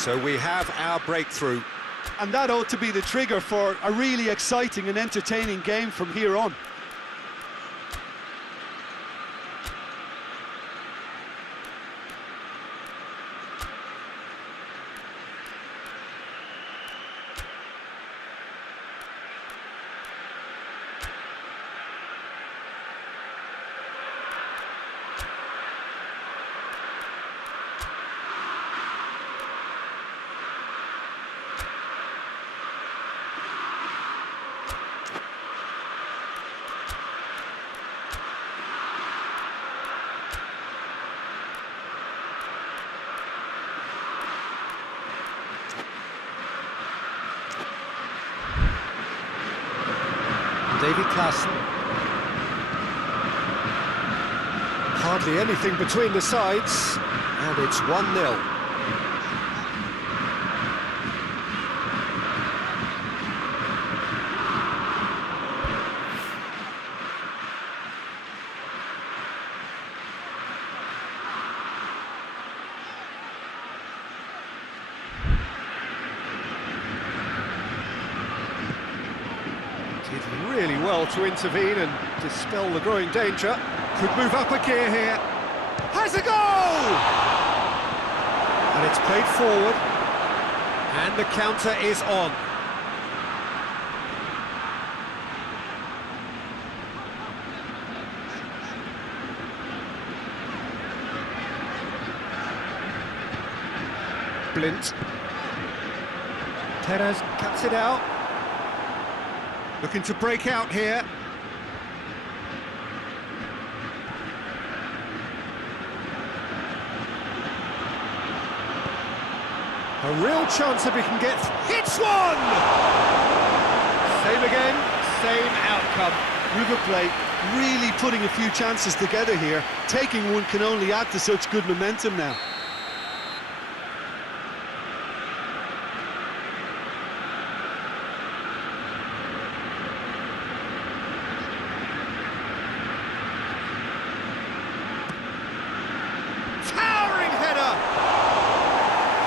So we have our breakthrough. And that ought to be the trigger for a really exciting and entertaining game from here on. David Klassen. Hardly anything between the sides, and it's 1-0. Did really well to intervene and dispel the growing danger. Could move up a gear here. Has a goal! And it's played forward. And the counter is on. Blint. Perez cuts it out. Looking to break out here. A real chance if he can get... Hits one! Same again, same outcome. River Plate really putting a few chances together here. Taking one can only add to such good momentum now.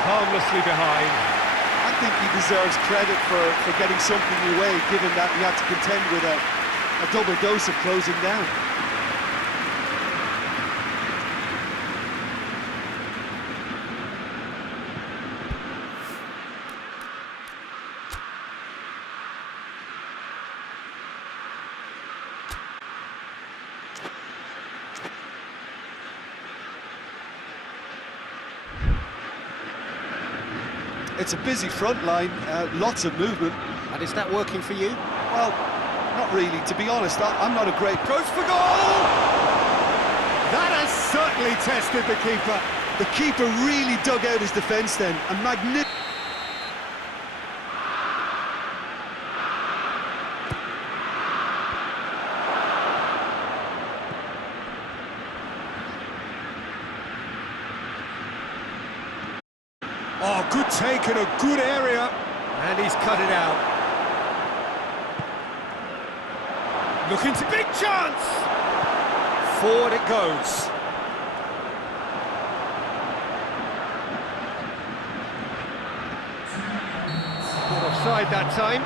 Harmlessly behind. I think he deserves credit for getting something away, given that he had to contend with a double dose of closing down. It's a busy front line, lots of movement. And is that working for you? Well, not really, to be honest. I'm not a great... Goes for goal! That has certainly tested the keeper. The keeper really dug out his defence then. A magnificent... Oh, good take in a good area. And he's cut it out. Looking to big chance! Forward it goes. Not offside that time.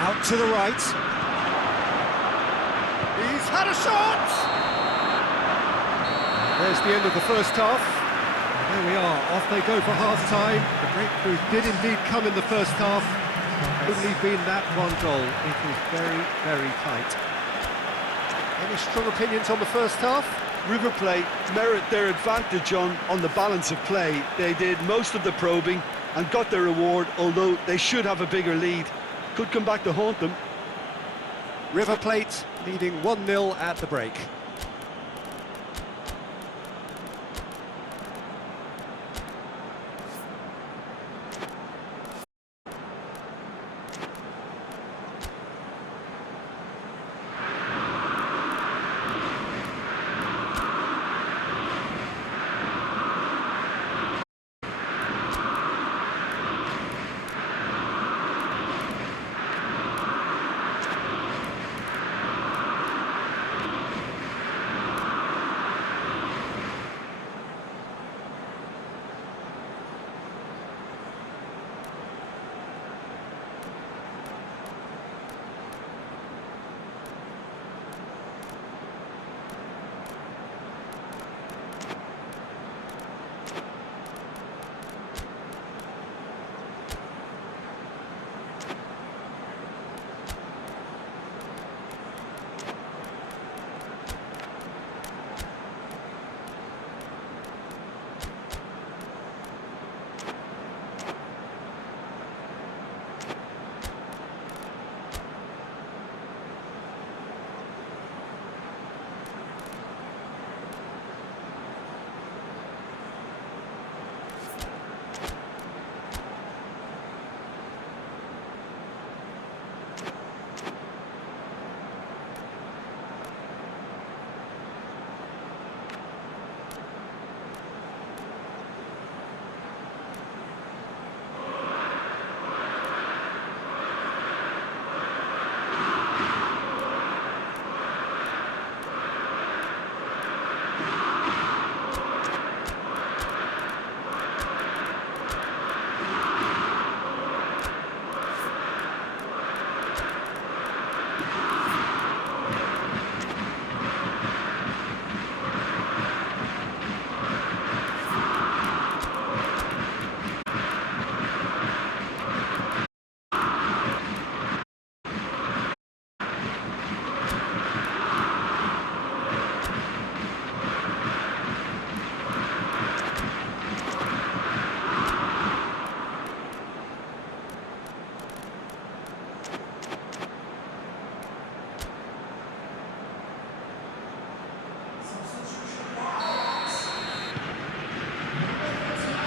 Out to the right. He's had a shot! There's the end of the first half. And there we are, off they go for half-time. The breakthrough did indeed come in the first half. Only been that one goal. It was very, very tight. Any strong opinions on the first half? River Plate merit their advantage on the balance of play. They did most of the probing and got their reward, although they should have a bigger lead. Could come back to haunt them. River Plate leading 1-0 at the break.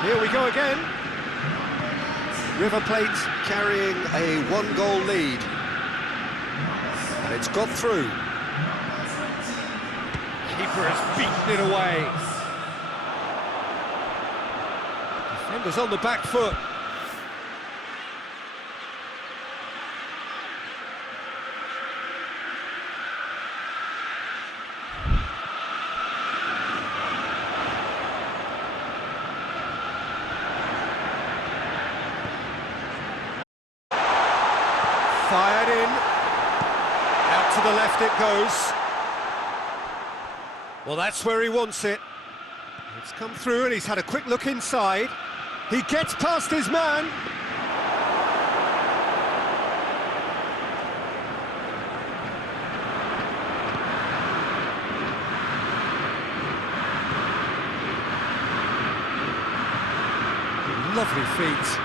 Here we go again. River Plate carrying a one-goal lead. And it's got through. Keeper has beaten it away. Defenders on the back foot. Fired in. Out to the left it goes. Well, that's where he wants it. It's come through and he's had a quick look inside. He gets past his man. Lovely feet.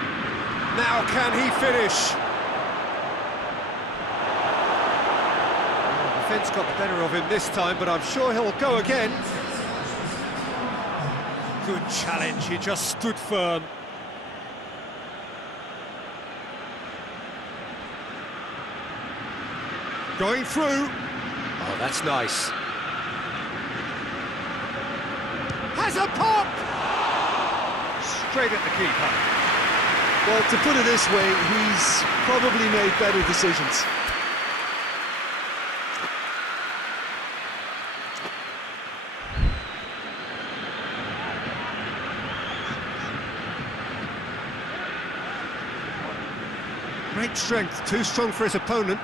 Now can he finish? The defence got the better of him this time, but I'm sure he'll go again. Good challenge, he just stood firm. Going through. Oh, that's nice. Has a pop! Straight at the keeper. Well, to put it this way, he's probably made better decisions. Great strength, too strong for his opponent.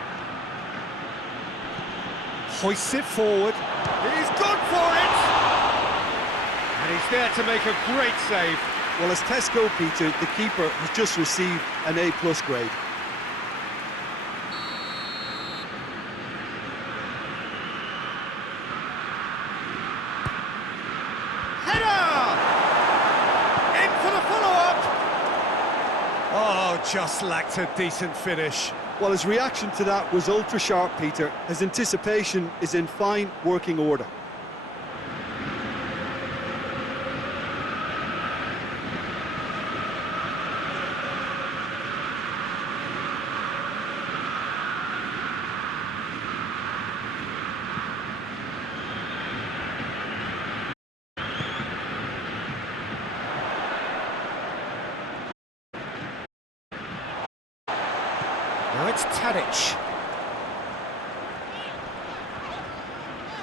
Hoists it forward. He's gone for it! And he's there to make a great save. Well, as tests go, Peter, the keeper has just received an A+ grade. Header! In for the follow-up! Oh, just lacked a decent finish. Well, his reaction to that was ultra-sharp, Peter. His anticipation is in fine working order. Now it's Tadic.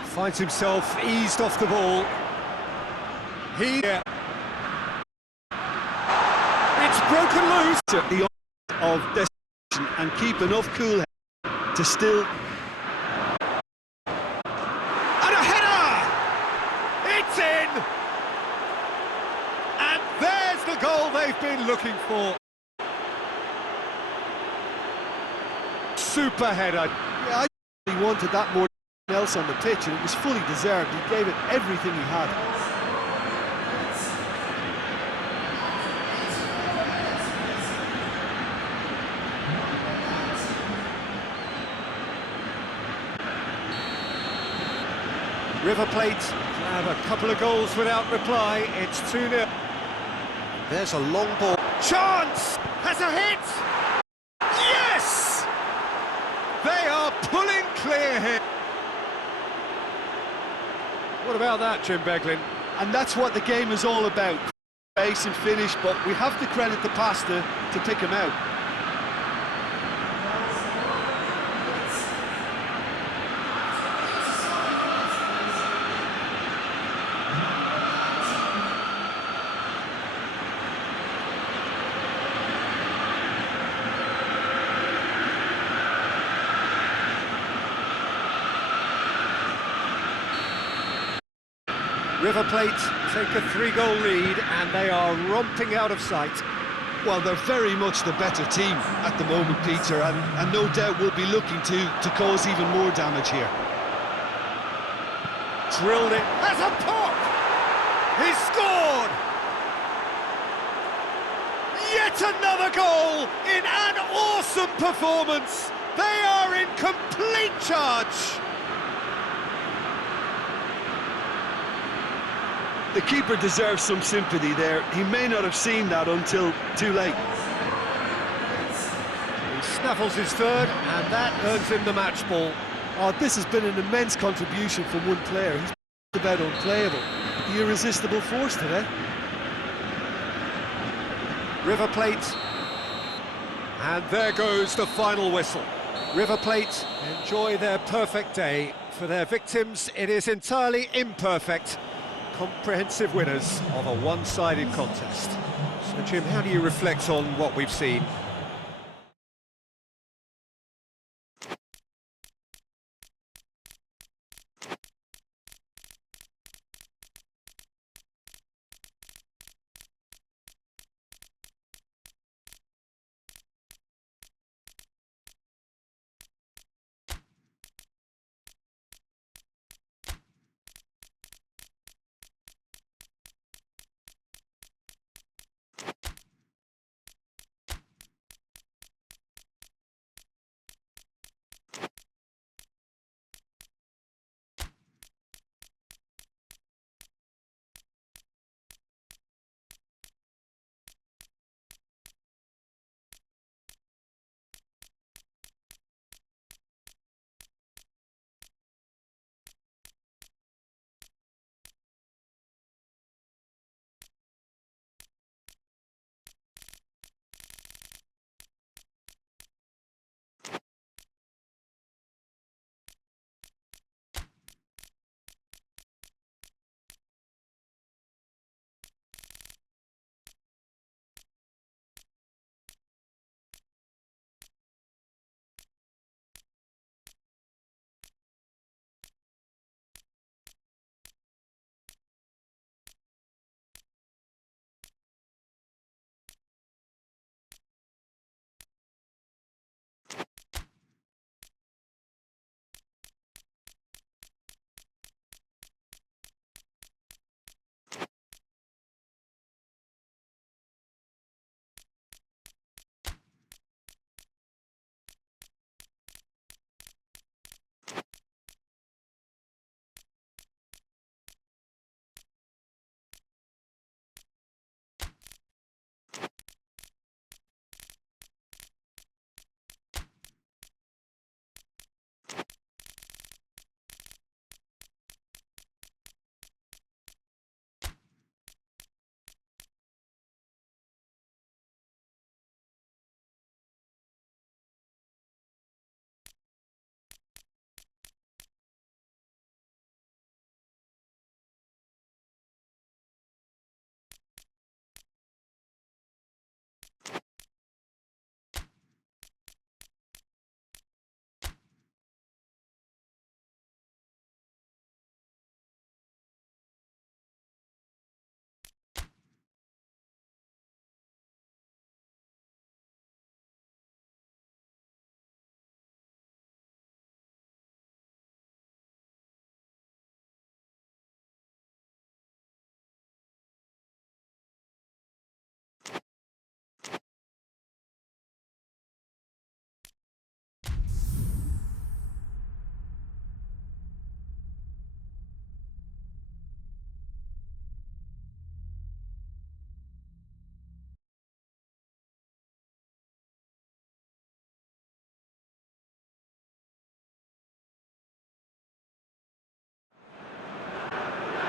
Finds himself eased off the ball. It's broken loose. The of destination and keep enough cool head to still. And a header! It's in! And there's the goal they've been looking for. Super header. Yeah, he wanted that more than else on the pitch, and it was fully deserved. He gave it everything he had. River Plate have a couple of goals without reply. It's 2-0. There's a long ball. Chance! Has a hit! Yes! They are pulling clear here. What about that, Jim Beglin? And that's what the game is all about. Pace and finish, but we have to credit the pastor to pick him out. River Plate take a 3-goal lead and they are romping out of sight. Well, they're very much the better team at the moment, Peter, and no doubt will be looking to cause even more damage here. Drilled it. Has a pop! He's scored! Yet another goal in an awesome performance. They are in complete charge. The keeper deserves some sympathy there. He may not have seen that until too late. He snaffles his third, and that earns him the match ball. Oh, this has been an immense contribution from one player. He's about unplayable. The irresistible force today. River Plate. And there goes the final whistle. River Plate enjoy their perfect day. For their victims, it is entirely imperfect. Comprehensive winners of a one-sided contest. So, Jim, how do you reflect on what we've seen?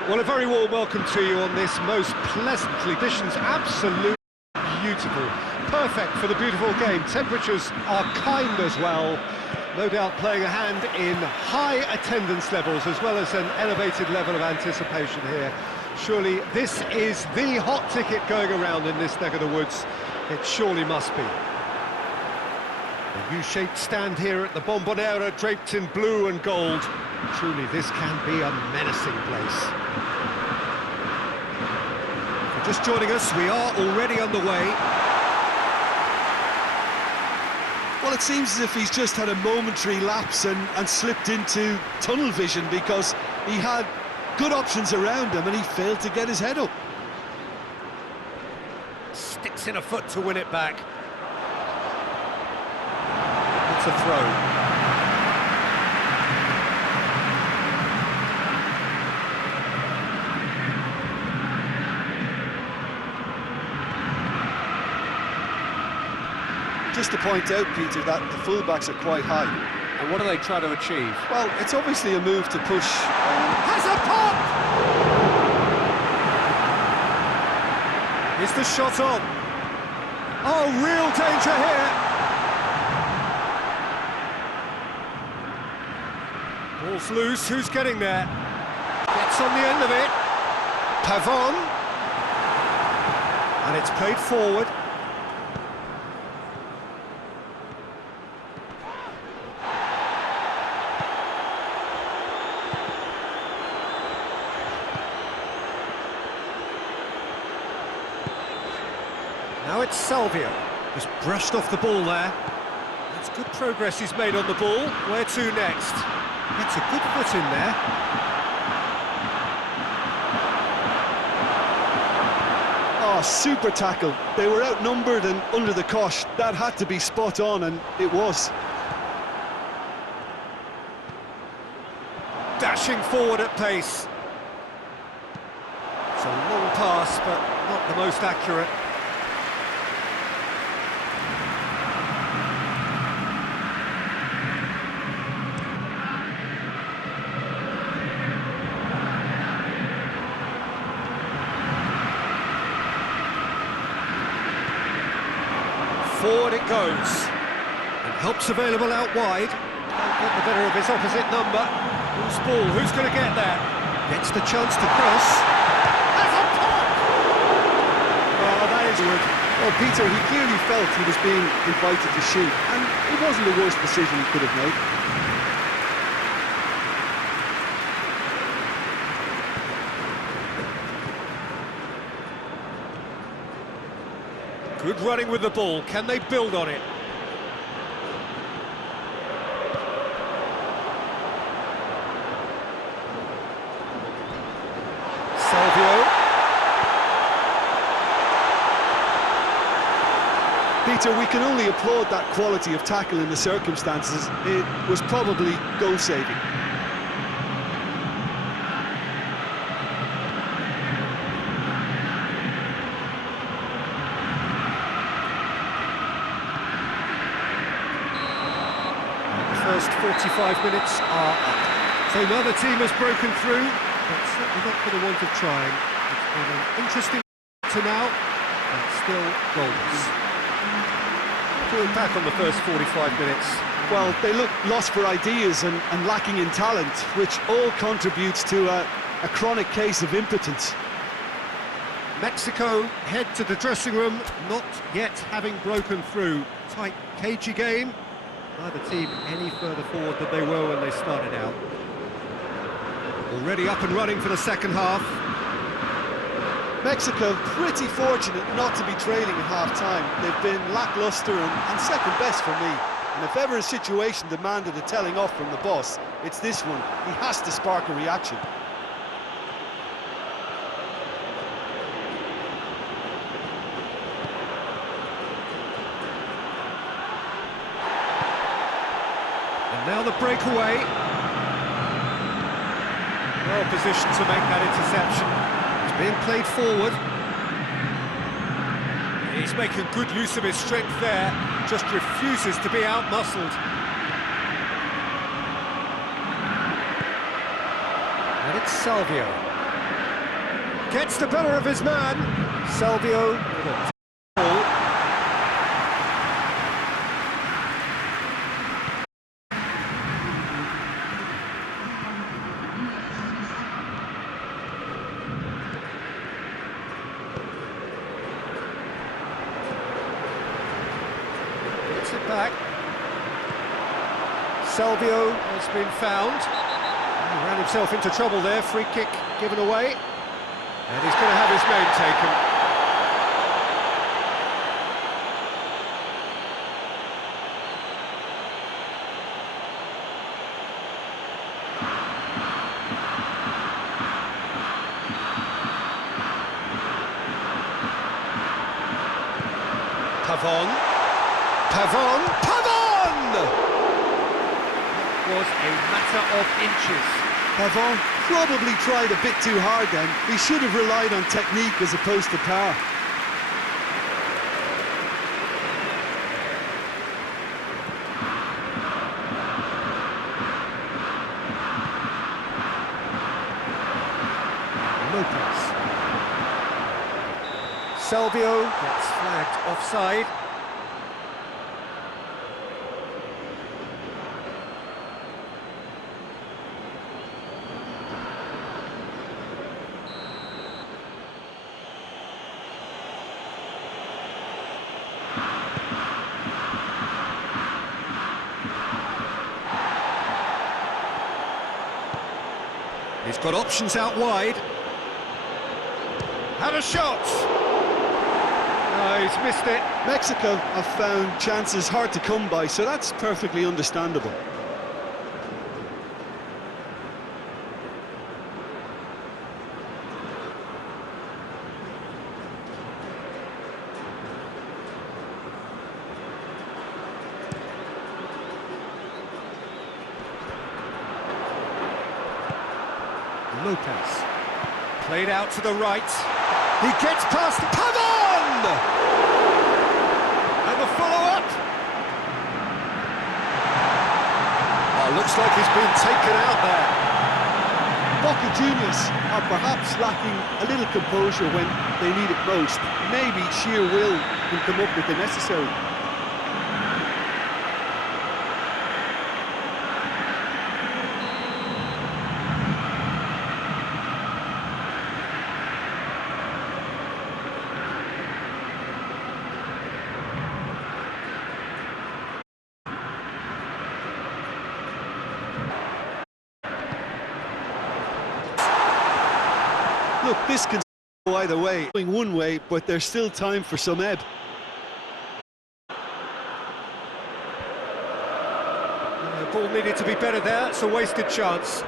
Well, a very warm welcome to you on this most pleasantly conditions, absolutely beautiful, perfect for the beautiful game. Temperatures are kind as well, no doubt playing a hand in high attendance levels as well as an elevated level of anticipation here. Surely this is the hot ticket going around in this neck of the woods. It surely must be. A U-shaped stand here at the Bombonera, draped in blue and gold. Truly, this can be a menacing place. If you're just joining us, we are already underway. Well, it seems as if he's just had a momentary lapse and slipped into tunnel vision, because he had good options around him and he failed to get his head up. Sticks in a foot to win it back. It's a throw. just to point out, Peter, that the fullbacks are quite high. And what are they trying to achieve? Well, it's obviously a move to push... Has a pop! Is the shot on? Oh, real danger here! Ball's loose, who's getting there? Gets on the end of it. Pavon. And it's played forward. Now it's Salvio. Just brushed off the ball there. That's good progress he's made on the ball. Where to next? Gets a good foot in there. Oh, super tackle. They were outnumbered and under the cosh. That had to be spot on, and it was. Dashing forward at pace. It's a long pass, but not the most accurate. Forward it goes, and help's available out wide. Can't get the better of his opposite number. Loose ball, who's going to get there? Gets the chance to cross. Has a pop! Oh, that is good. Well, Peter, he clearly felt he was being invited to shoot, and it wasn't the worst decision he could have made. Good running with the ball. Can they build on it? Salvio. Peter, we can only applaud that quality of tackle in the circumstances. It was probably goal-saving. First 45 minutes are up. So another team has broken through, but certainly not for the want of trying. It's been an interesting to now, but still goalless. Falling back on the first 45 minutes. Well, they look lost for ideas and lacking in talent, which all contributes to a chronic case of impotence. Mexico head to the dressing room, not yet having broken through. Tight, cagey game. Neither team any further forward than they were when they started out. Already up and running for the second half. Mexico pretty fortunate not to be trailing at half-time. They've been lacklustre and second best for me. And if ever a situation demanded a telling off from the boss, it's this one. He has to spark a reaction. Now the breakaway. Well positioned to make that interception. It's being played forward. He's making good use of his strength there. Just refuses to be out-muscled. And it's Salvio. Gets the better of his man. Salvio with a ball. It back. Salvio has been found. He ran himself into trouble there. Free kick given away. And he's going to have his name taken. Pavon. Pavon! Pavon! Was a matter of inches. Pavon probably tried a bit too hard then. He should have relied on technique as opposed to power. Lopez. Salvio gets flagged offside. He's got options out wide. Had a shot! No, he's missed it. Mexico have found chances hard to come by, so that's perfectly understandable. Lopez. Played out to the right. He gets past Pavon! And the follow-up. Oh, looks like he's been taken out there. Boca Juniors are perhaps lacking a little composure when they need it most. Maybe sheer will can come up with the necessary. Look, this can go either way. Going one way, but there's still time for some ebb. The ball needed to be better there. It's a wasted chance.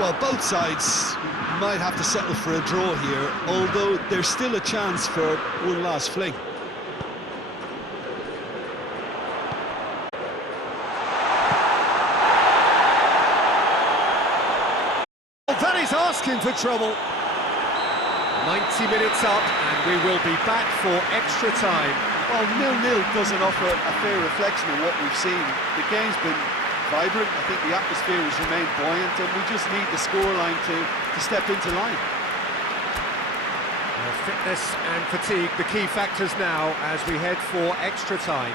Well, both sides might have to settle for a draw here, although there's still a chance for one last fling. That is asking for trouble. 90 minutes up, and we will be back for extra time. Well, 0-0 doesn't offer a fair reflection of what we've seen. The game's been vibrant. I think the atmosphere has remained buoyant, and we just need the scoreline to step into line. Fitness and fatigue, the key factors now as we head for extra time.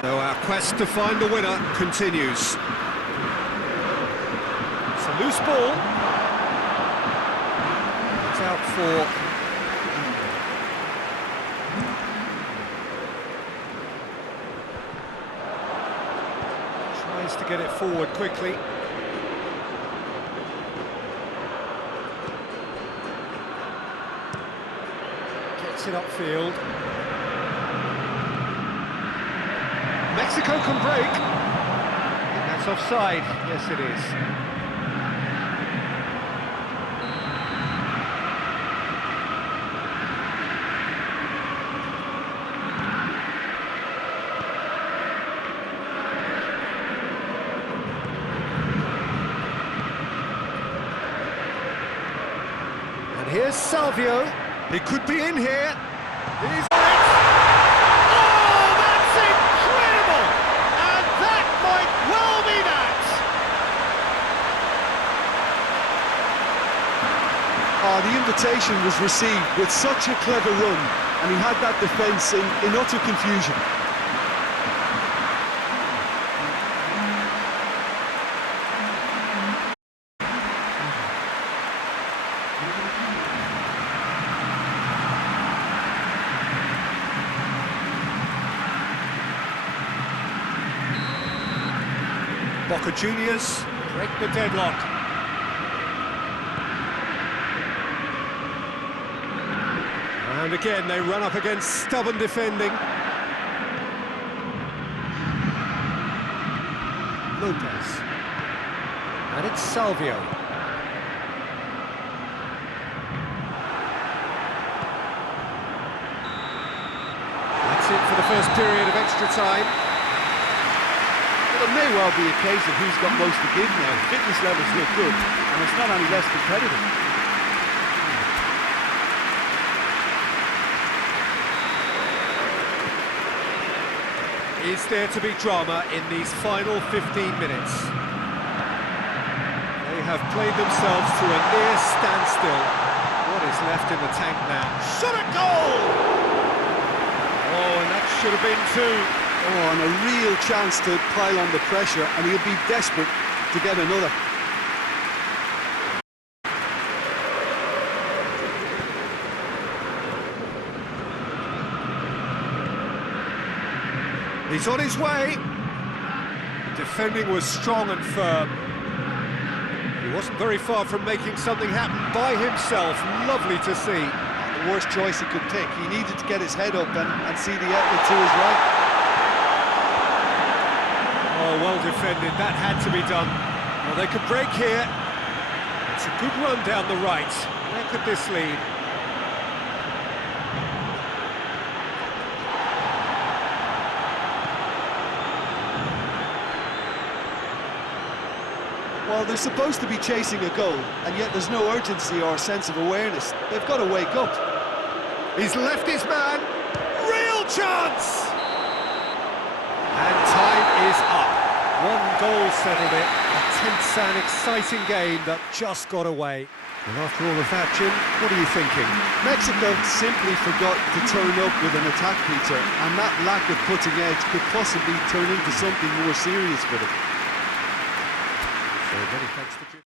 So our quest to find the winner continues. It's a loose ball. It's out for... Tries to get it forward quickly. Gets it upfield. Mexico can break. I think that's offside. Yes, it is. And here's Salvio. He could be in here. He's on it. Oh, that's incredible! And that might well be that. Oh, the invitation was received with such a clever run, and he had that defence in utter confusion. Boca Juniors break the deadlock. And again, they run up against stubborn defending. Lopez. And it's Salvio. That's it for the first period of extra time. Well, it may well be a case of who's got most to give now. Fitness levels look good, and it's not any less competitive. Is there to be drama in these final 15 minutes? They have played themselves to a near standstill. What is left in the tank now? Shot at goal! Oh, and that should have been two. Oh, and a real chance to pile on the pressure, and he'll be desperate to get another. He's on his way. Defending was strong and firm. He wasn't very far from making something happen by himself. Lovely to see. The worst choice he could pick. He needed to get his head up and see the outlet to his right. Oh, well defended. That had to be done. Well, they could break here. It's a good run down the right. Where could this lead? Well, they're supposed to be chasing a goal, and yet there's no urgency or sense of awareness. They've got to wake up. He's left his man. Real chance! And time is up. One goal settled it. A tense and exciting game that just got away. And after all of that, Jim, what are you thinking? Mexico simply forgot to turn up with an attack, Peter, and that lack of cutting edge could possibly turn into something more serious for them. So many thanks to Jim.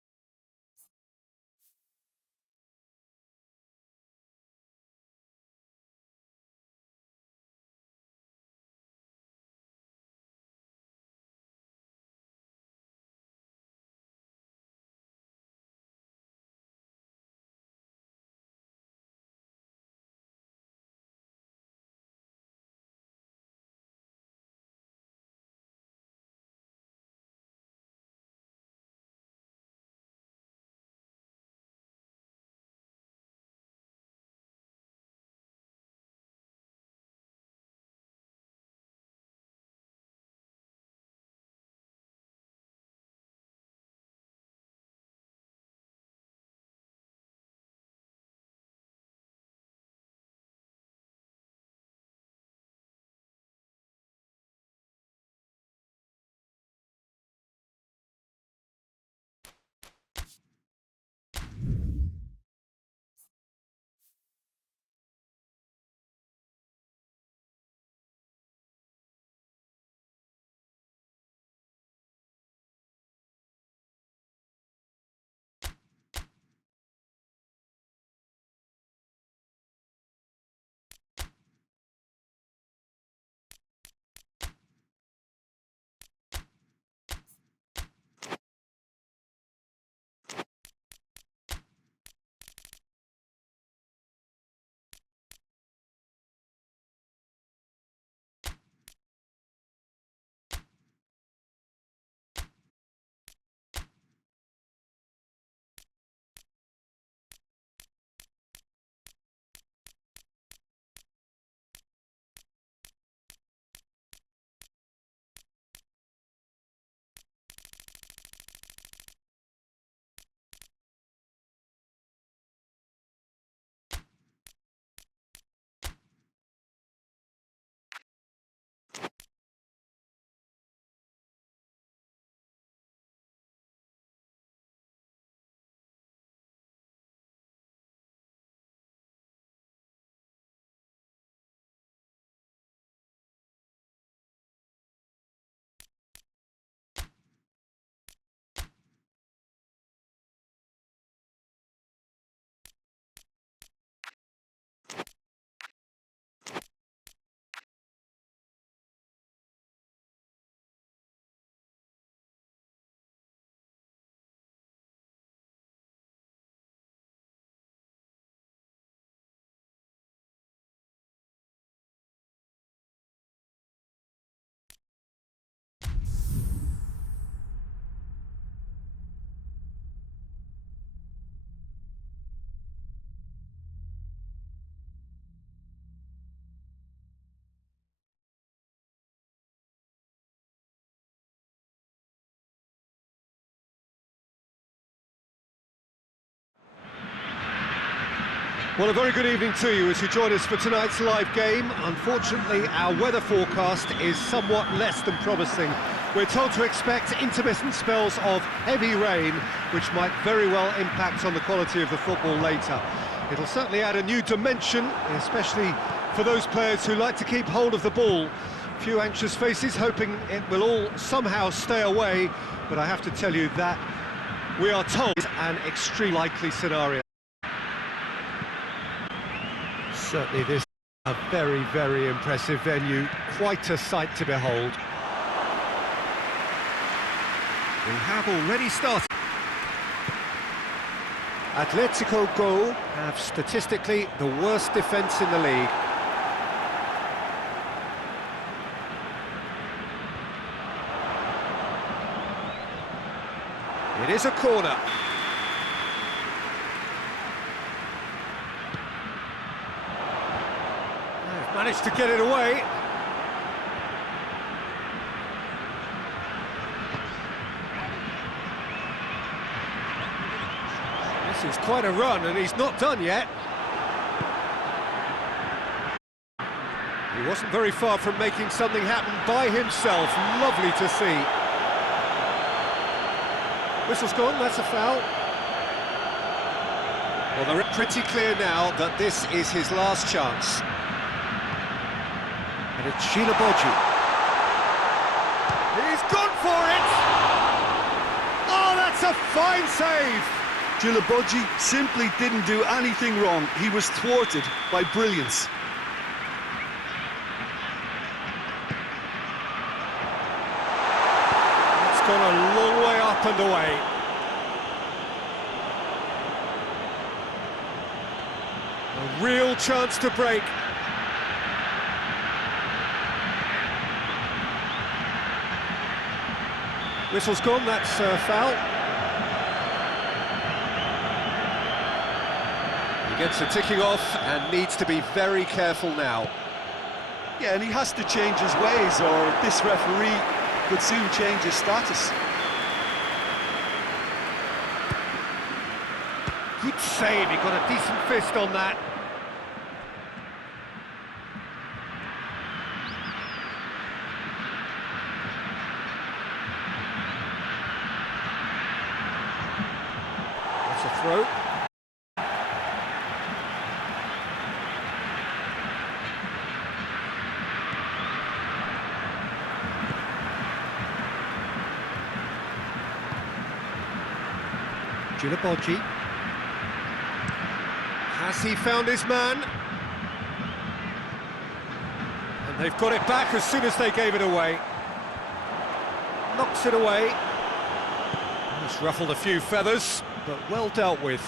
Well, a very good evening to you as you join us for tonight's live game. Unfortunately, our weather forecast is somewhat less than promising. We're told to expect intermittent spells of heavy rain, which might very well impact on the quality of the football later. It'll certainly add a new dimension, especially for those players who like to keep hold of the ball. Few anxious faces hoping it will all somehow stay away, but I have to tell you that we are told an extremely likely scenario. Certainly this is a very, very impressive venue, quite a sight to behold. We have already started. Atletico Go have statistically the worst defence in the league. It is a corner. They've managed to get it away. This is quite a run, and he's not done yet. He wasn't very far from making something happen by himself. Lovely to see. Whistle's gone, that's a foul. Well, they're pretty clear now that this is his last chance. And it's Boji. He's gone for it! Oh, that's a fine save! Boji simply didn't do anything wrong. He was thwarted by brilliance. It's gone a long way up and away. A real chance to break. Whistle's gone, that's a foul. He gets a ticking off and needs to be very careful now. Yeah, and he has to change his ways, or this referee could soon change his status. Good save, he got a decent fist on that. That's a throw. Boji. Has he found his man? And they've got it back as soon as they gave it away. Knocks it away. Just ruffled a few feathers, but well dealt with.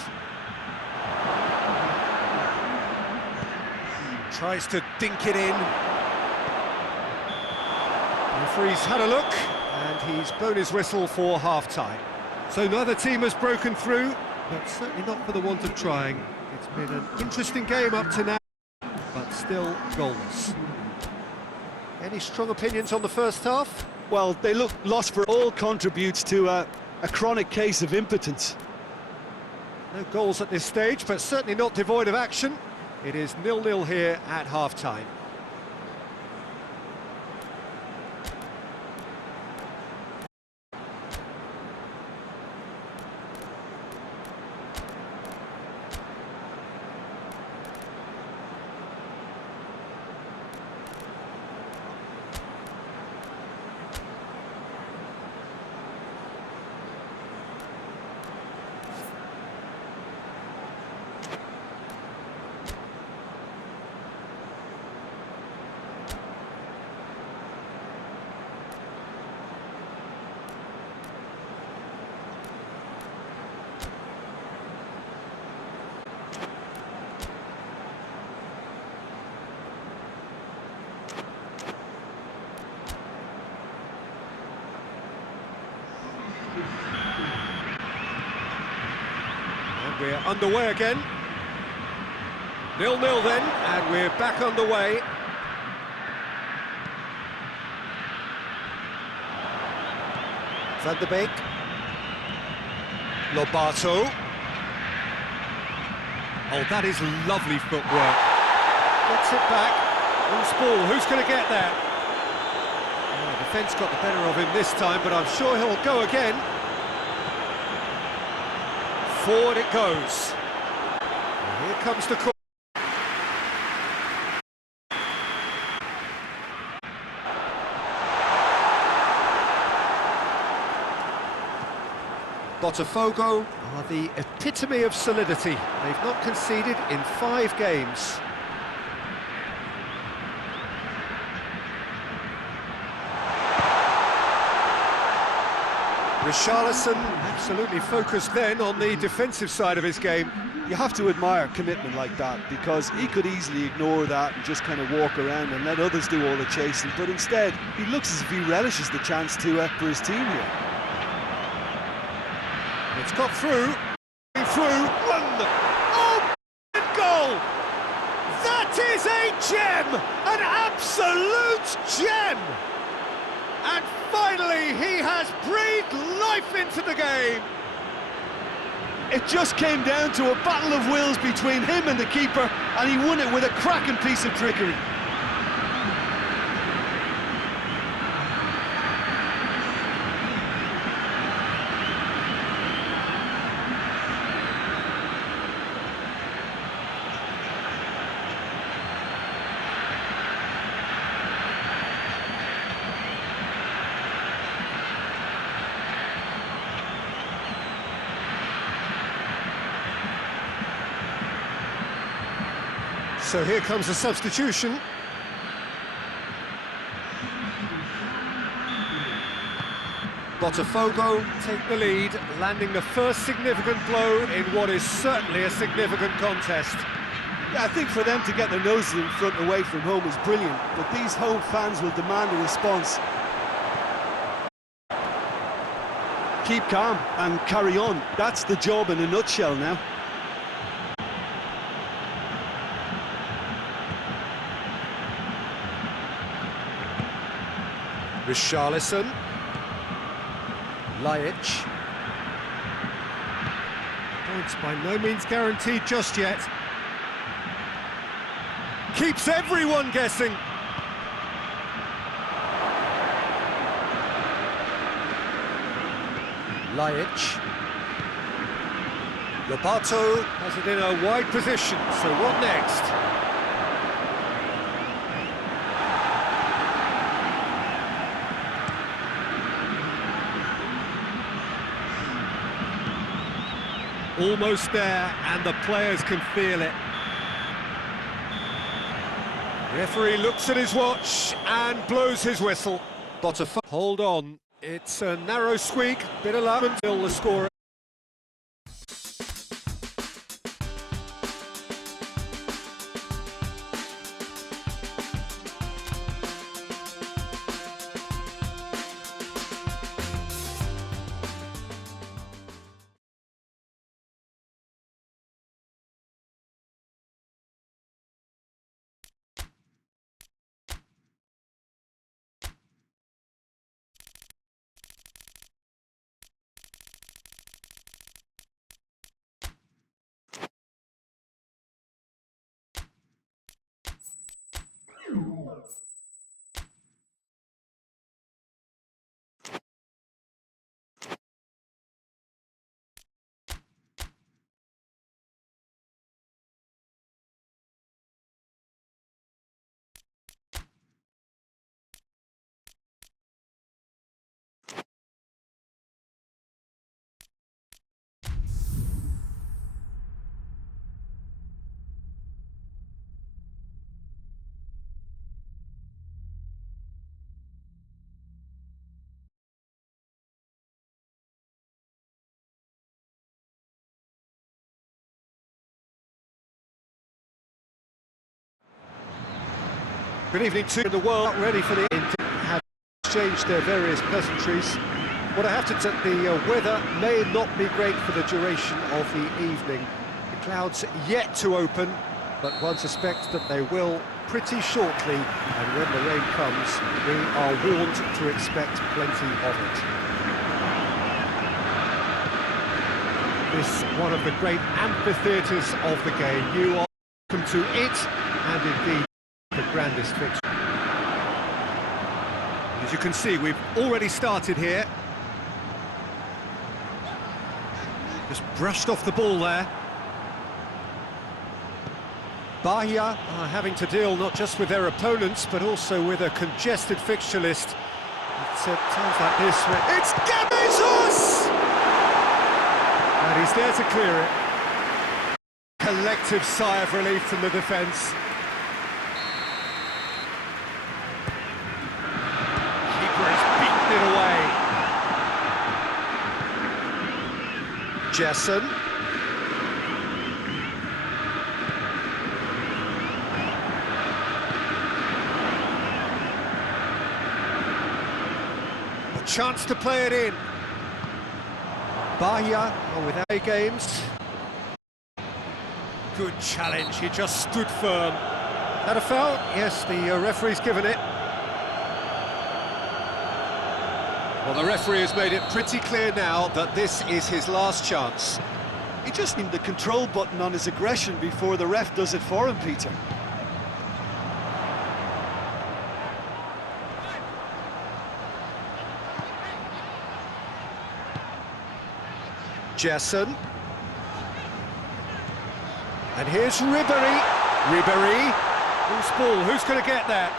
Tries to dink it in. The referee's had a look, and he's blown his whistle for half-time. So neither team has broken through, but certainly not for the want of trying. It's been an interesting game up to now, but still goalless. Any strong opinions on the first half? Well, they look lost for all contributes to a chronic case of impotence. No goals at this stage, but certainly not devoid of action. It is 0-0 here at half-time. And we're underway again. 0-0 then, and we're back underway. Van der Beek. Lobato. Oh, that is lovely footwork. Gets it back. Loose ball, who's going to get there? Oh, the defence got the better of him this time, but I'm sure he'll go again. Forward it goes. And here comes the corner. Botafgo Are the epitome of solidity. They've not conceded in 5 games. Richarlison absolutely focused then on the defensive side of his game. You have to admire commitment like that, because he could easily ignore that and just kind of walk around and let others do all the chasing, but instead he looks as if he relishes the chance to for his team here. It's got through, run! Oh, goal! That is a gem! An absolute gem! And finally he has breathed life into the game! It just came down to a battle of wills between him and the keeper, and he won it with a cracking piece of trickery. So here comes the substitution. Botafgo Take the lead, landing the first significant blow in what is certainly a significant contest. Yeah, I think for them to get their noses in front away from home is brilliant, but these home fans will demand a response. Keep calm and carry on. That's the job in a nutshell now. Richarlison. Lajic. Points by no means guaranteed just yet. Keeps everyone guessing. Lajic. Lobato has it in a wide position, so what next? Almost there, and the players can feel it. Referee looks at his watch and blows his whistle. Botafgo. Hold on, it's a narrow squeak, bit of luck until the score. Good evening to the world, ready for the have exchanged their various pleasantries. What I have to say, the weather may not be great for the duration of the evening. The clouds yet to open, but one suspects that they will pretty shortly, and when the rain comes, we are warned to expect plenty of it. This one of the great amphitheatres of the game. You are welcome to it, and indeed the grandest victory. As you can see, we've already started here. Just brushed off the ball there. Bahia are having to deal not just with their opponents, but also with a congested fixture list. At times like this, it's Jesus! And he's there to clear it. Collective sigh of relief from the defence. Keeper has beaten it away. Jessen. A chance to play it in. Bahia are without games. Good challenge, he just stood firm. That a foul? Yes, the referee's given it. Well, the referee has made it pretty clear now that this is his last chance. He just needed the control button on his aggression before the ref does it for him, Peter. Jessen. And here's Ribéry. Ribéry. Who's ball? Who's going to get that?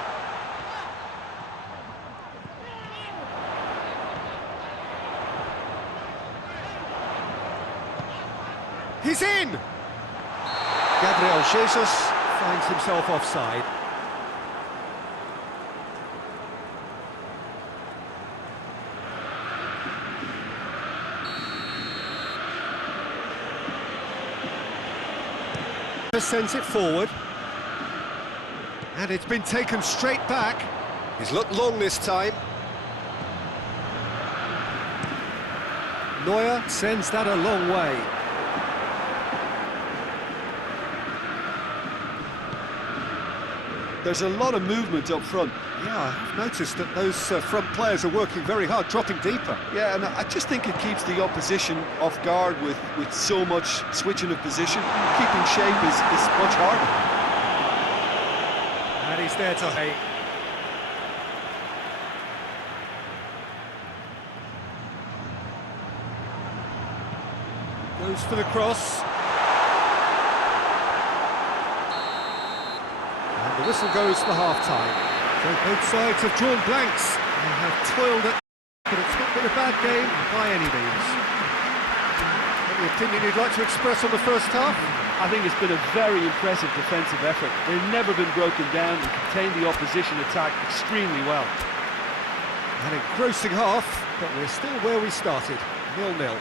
He's in! Gabriel Jesus finds himself offside. Sends it forward, and it's been taken straight back. He's looked long this time. Neuer sends that a long way. There's a lot of movement up front. Yeah, I've noticed that those front players are working very hard, dropping deeper. Yeah, and I just think it keeps the opposition off guard with so much switching of position. Keeping shape is much harder. And he's there to hate. Goes for the cross. And the whistle goes for half-time. So both sides have drawn blanks. They have toiled at, but it's not been a bad game by any means. Any opinion you'd like to express on the first half? I think it's been a very impressive defensive effort. They've never been broken down and contained the opposition attack extremely well. An engrossing half, but we're still where we started, 0-0.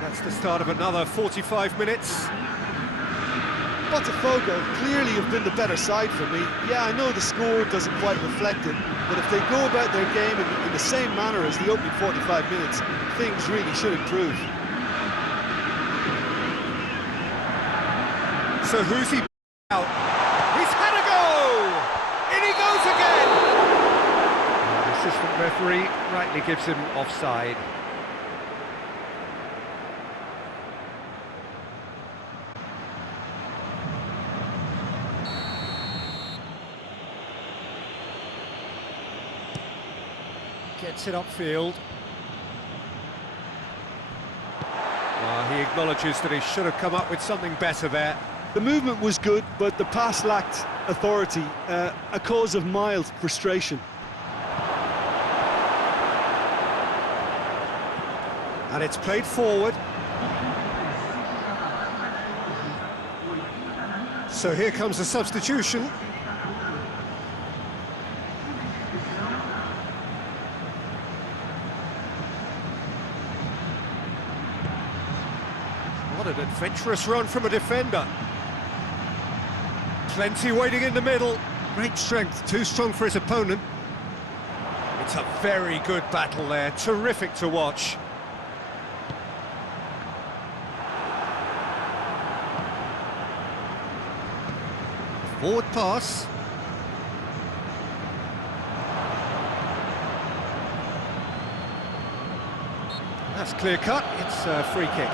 That's the start of another 45 minutes. Botafgo clearly have been the better side for me. Yeah, I know the score doesn't quite reflect it, but if they go about their game in the same manner as the opening 45 minutes, things really should improve. So who's he out? He's had a go! In he goes again! The assistant referee rightly gives him offside. Gets it upfield. He acknowledges that he should have come up with something better there. The movement was good, but the pass lacked authority, a cause of mild frustration. And it's played forward. So here comes the substitution. What an adventurous run from a defender. Plenty waiting in the middle. Great strength, too strong for his opponent. It's a very good battle there, terrific to watch. Forward pass. That's clear cut, it's a free kick.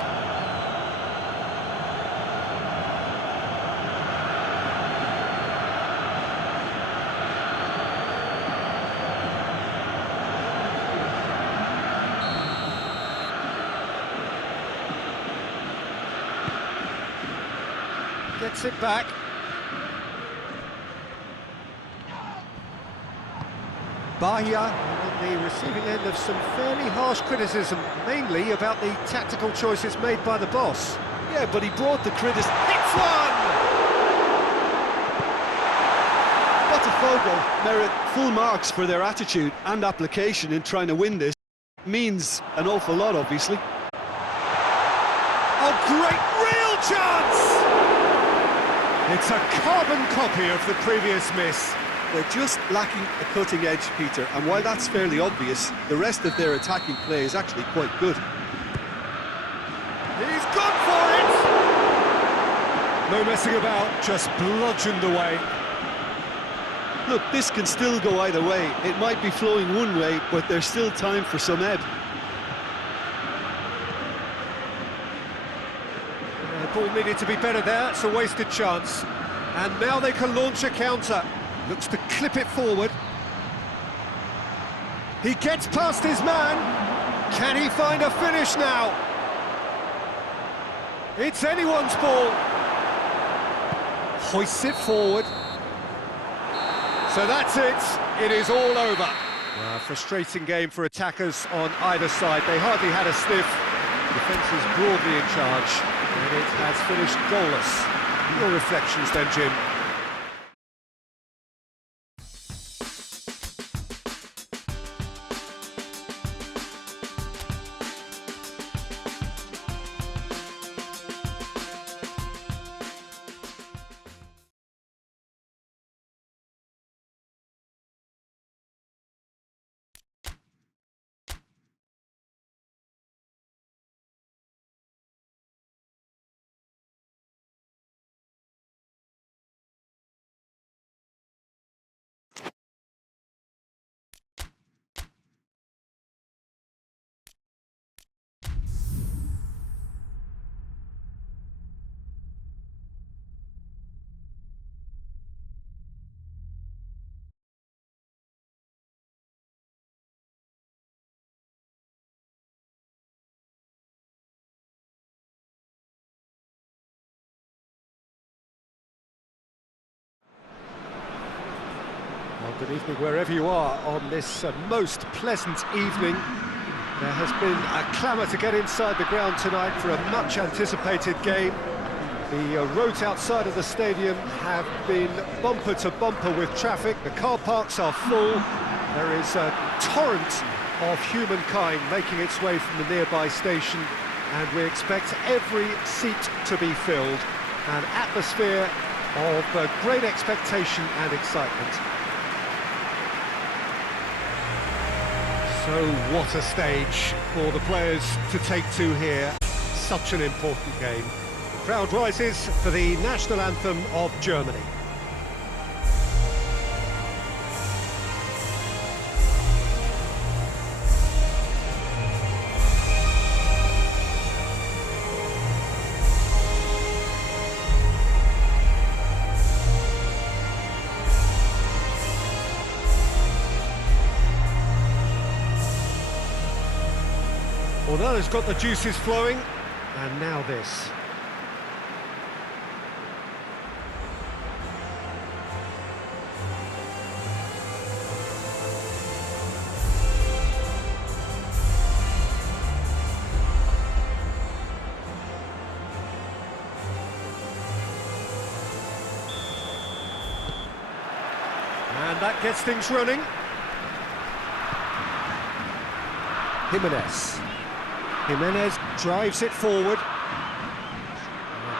Gets it back. Bahia on the receiving end of some fairly harsh criticism, mainly about the tactical choices made by the boss. Yeah, but he brought the criticism. Hits one! Botafgo merit full marks for their attitude and application in trying to win this. Means an awful lot, obviously. Oh, great, real chance! It's a carbon copy of the previous miss. They're just lacking a cutting edge, Peter, and while that's fairly obvious, the rest of their attacking play is actually quite good. He's gone for it! No messing about, just bludgeoned away. Look, this can still go either way. It might be flowing one way, but there's still time for some ebb. The ball needed to be better there, it's a wasted chance. And now they can launch a counter. Looks to clip it forward. He gets past his man. Can he find a finish now? It's anyone's ball. Hoists it forward. So that's it. It is all over. A frustrating game for attackers on either side. They hardly had a sniff. Defence is broadly in charge, and it has finished goalless. Your reflections then, Jim? Well, good evening wherever you are on this most pleasant evening. There has been a clamour to get inside the ground tonight for a much-anticipated game. The roads outside of the stadium have been bumper to bumper with traffic. The car parks are full. There is a torrent of humankind making its way from the nearby station, and we expect every seat to be filled. An atmosphere of great expectation and excitement. So what a stage for the players to take to here. Such an important game. The crowd rises for the national anthem of Germany. Well, that has got the juices flowing, and now this. And that gets things running. Jimenez drives it forward.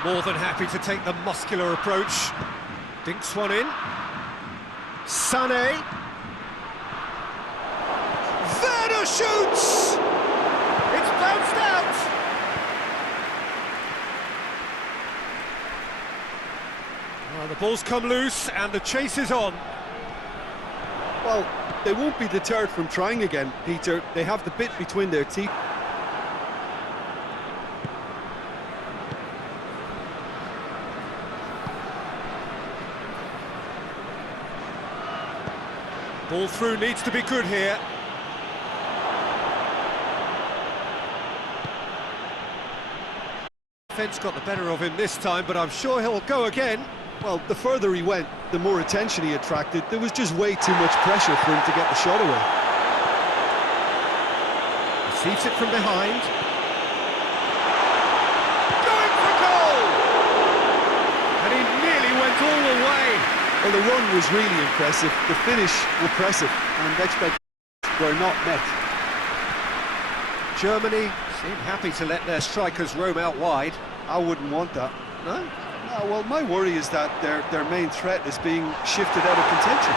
More than happy to take the muscular approach. Dinks one in. Sané. Werner shoots! It's bounced out! Well, the ball's come loose and the chase is on. Well, they won't be deterred from trying again, Peter. They have the bit between their teeth. Ball through needs to be good here. Defence got the better of him this time, but I'm sure he'll go again. Well, the further he went, the more attention he attracted. There was just way too much pressure for him to get the shot away. Receives it from behind. Going for goal! And he nearly went all the way. Well, the run was really impressive, the finish repressive, and expectations were not met. Germany seem happy to let their strikers roam out wide. I wouldn't want that. No? No, well, my worry is that their main threat is being shifted out of contention.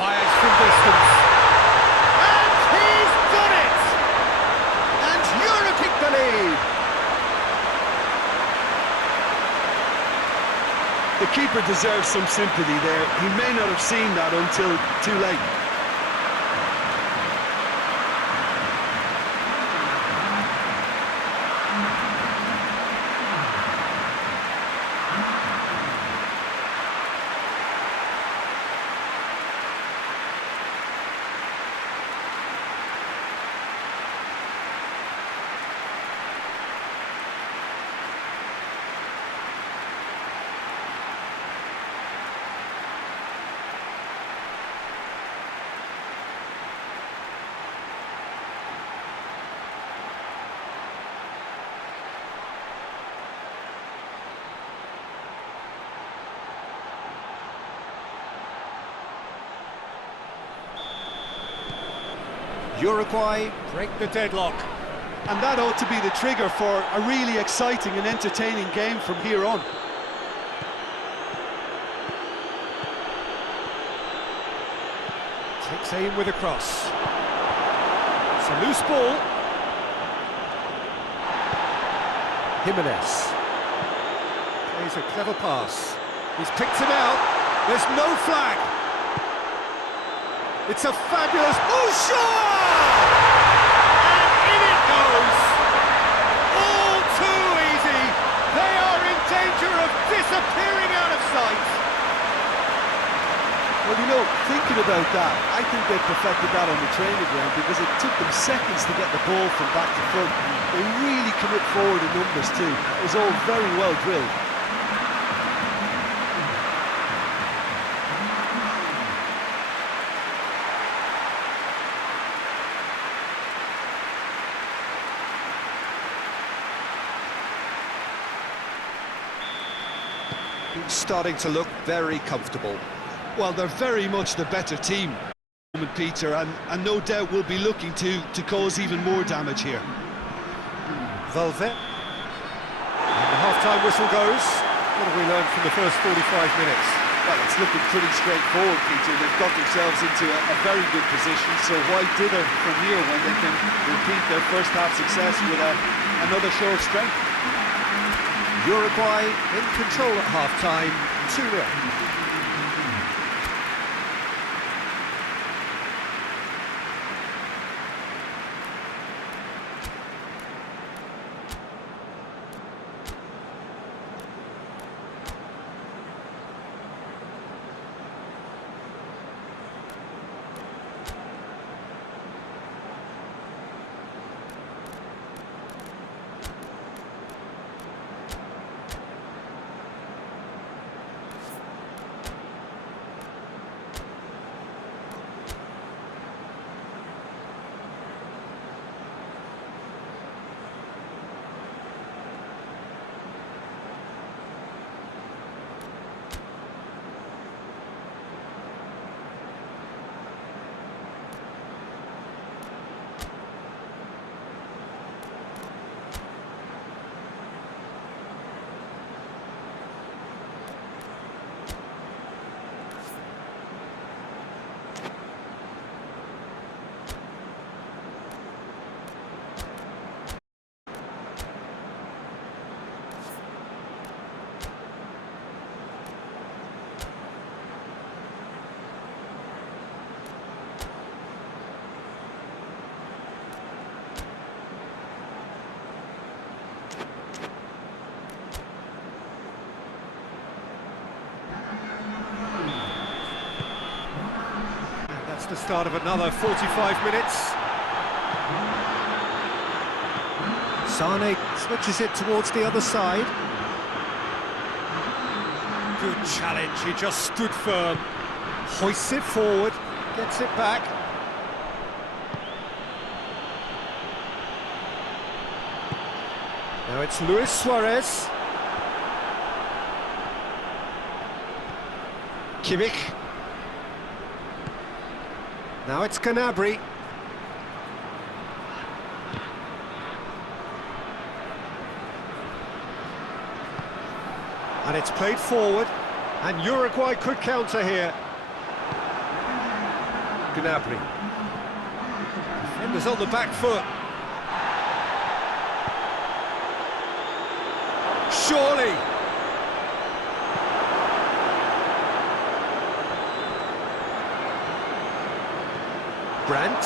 Fires from distance. And he's done it! And Europe kick the lead. The keeper deserves some sympathy there. He may not have seen that until too late. Uruguay break the deadlock. And that ought to be the trigger for a really exciting and entertaining game from here on. Takes aim with a cross. It's a loose ball. Jimenez. Plays a clever pass. He's picked him out. There's no flag. It's a fabulous... Oh, sure! And in it goes! All too easy! They are in danger of disappearing out of sight! Well, you know, thinking about that, I think they perfected that on the training ground because it took them seconds to get the ball from back to front. They really commit forward in numbers too. It was all very well drilled. Starting to look very comfortable. Well, they're very much the better team, Peter, and no doubt will be looking to cause even more damage here. Valverde. And the half-time whistle goes. What have we learned from the first 45 minutes? Well, it's looking pretty straightforward, Peter. They've got themselves into a very good position, so why dither from here when they can repeat their first-half success with another show of strength? Uruguay in control at half-time, 2-0. the start of another 45 minutes. Sane switches it towards the other side. Good challenge, he just stood firm. Hoists it forward, gets it back. Now it's Luis Suarez. Kimmich. Now it's Gnabry. And it's played forward, and Uruguay could counter here. Gnabry. Defenders on the back foot. Surely. Brandt.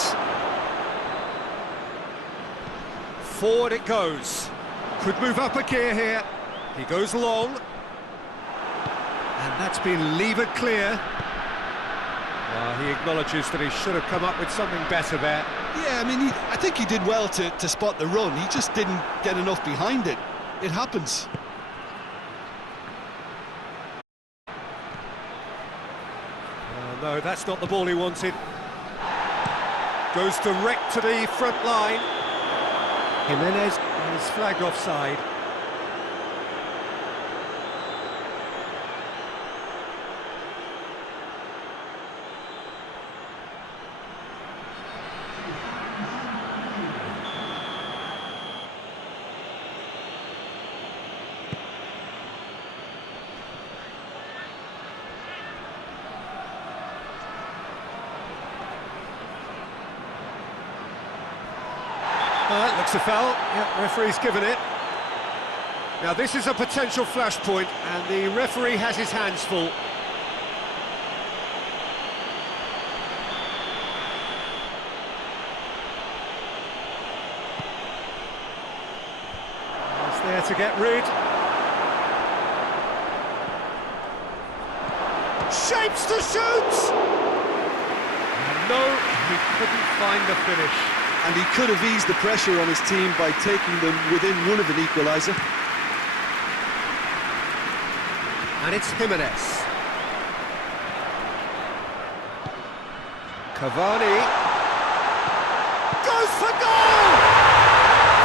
Forward it goes. Could move up a gear here. He goes long. And that's been levered clear. Well, he acknowledges that he should have come up with something better there. Yeah, I mean, I think he did well to spot the run. He just didn't get enough behind it. It happens. No, that's not the ball he wanted. Goes direct to the front line. Jimenez is flagged offside. Looks a foul. Yep, referee's given it. Now this is a potential flashpoint, and the referee has his hands full. It's there to get rid. Shapes to shoot! And no, he couldn't find the finish. And he could have eased the pressure on his team by taking them within one of an equaliser. And it's Jimenez. Cavani goes for goal!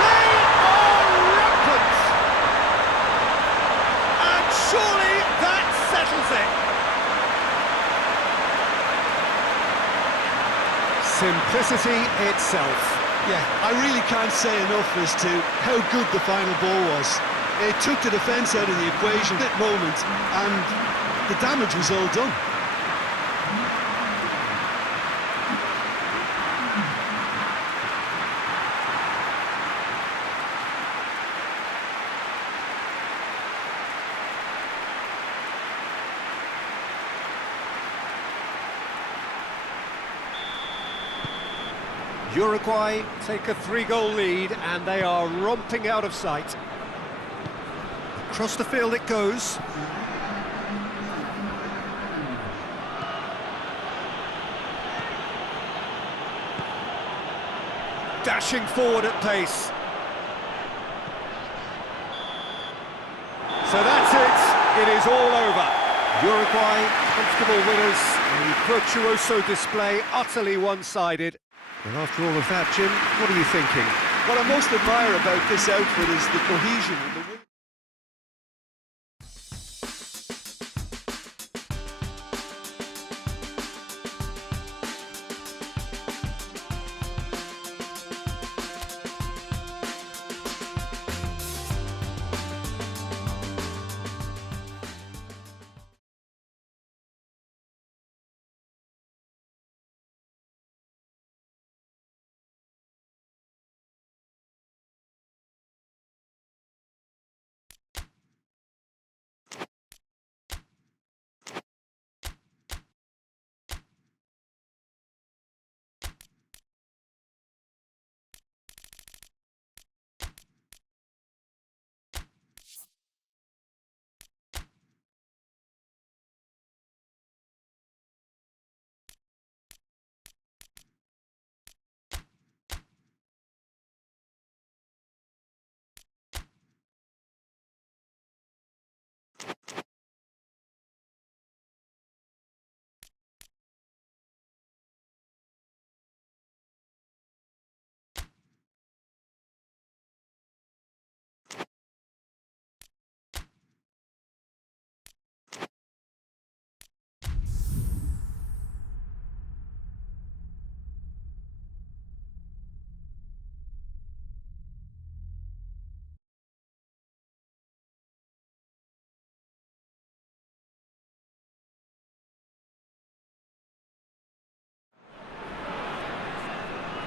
They are rampant! And surely that settles it. Simplicity itself. Yeah, I really can't say enough as to how good the final ball was. It took the defence out of the equation at that moment, and the damage was all done. Uruguay take a 3-goal lead, and they are romping out of sight. Across the field it goes. Dashing forward at pace. So that's it. It is all over. Uruguay, comfortable winners. A virtuoso display, utterly one-sided. And after all of that, Jim, what are you thinking? What I most admire about this outfit is the cohesion and the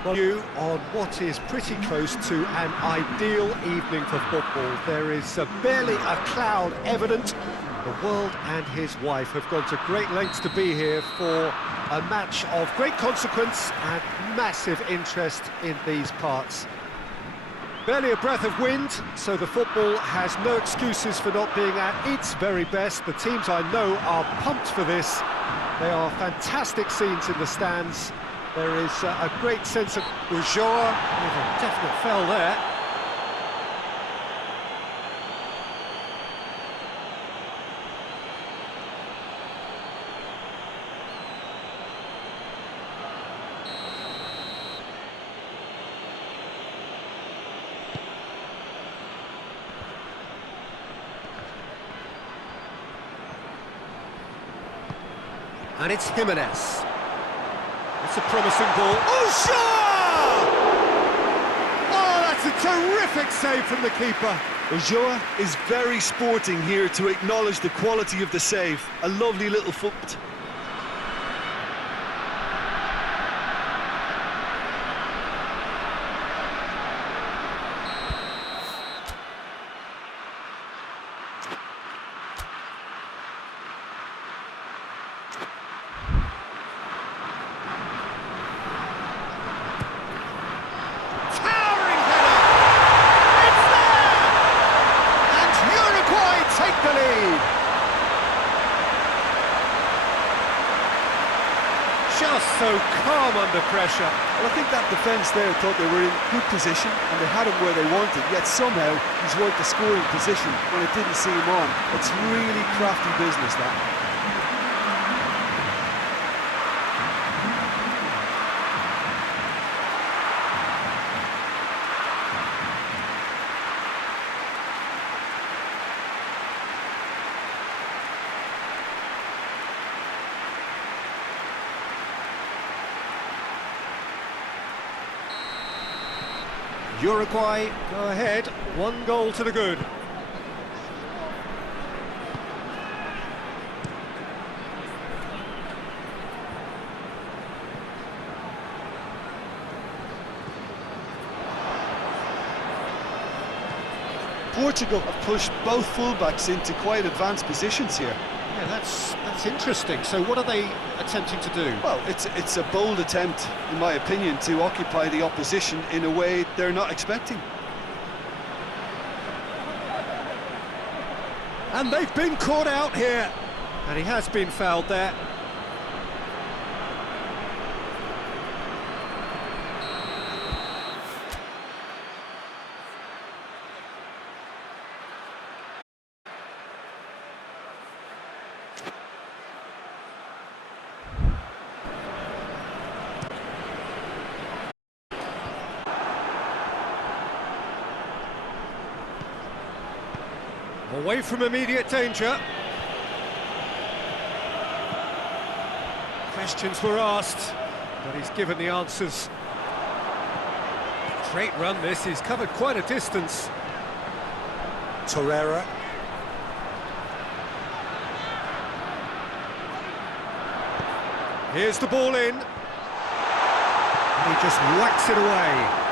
Well, you on what is pretty close to an ideal evening for football. There is barely a cloud evident. The world and his wife have gone to great lengths to be here for a match of great consequence and massive interest in these parts. Barely a breath of wind, so the football has no excuses for not being at its very best. The teams I know are pumped for this. They are fantastic scenes in the stands. There is a great sense of joie with a definite foul there. And it's Jimenez. It's a promising ball. Oh, sure! Oh, that's a terrific save from the keeper. Ulloa is very sporting here to acknowledge the quality of the save. A lovely little foot. Just so calm under pressure. Well, I think that defence there thought they were in good position and they had him where they wanted, yet somehow he's worked the scoring position when it didn't see him on. It's really crafty business, that. Uruguay go ahead, 1 goal to the good. Portugal have pushed both fullbacks into quite advanced positions here. Yeah, that's interesting. So what are they attempting to do? Well, it's a bold attempt, in my opinion, to occupy the opposition in a way they're not expecting. And they've been caught out here. And he has been fouled there. Away from immediate danger. Questions were asked, but he's given the answers. Great run this, he's covered quite a distance. Torreira. Here's the ball in. And he just whacks it away.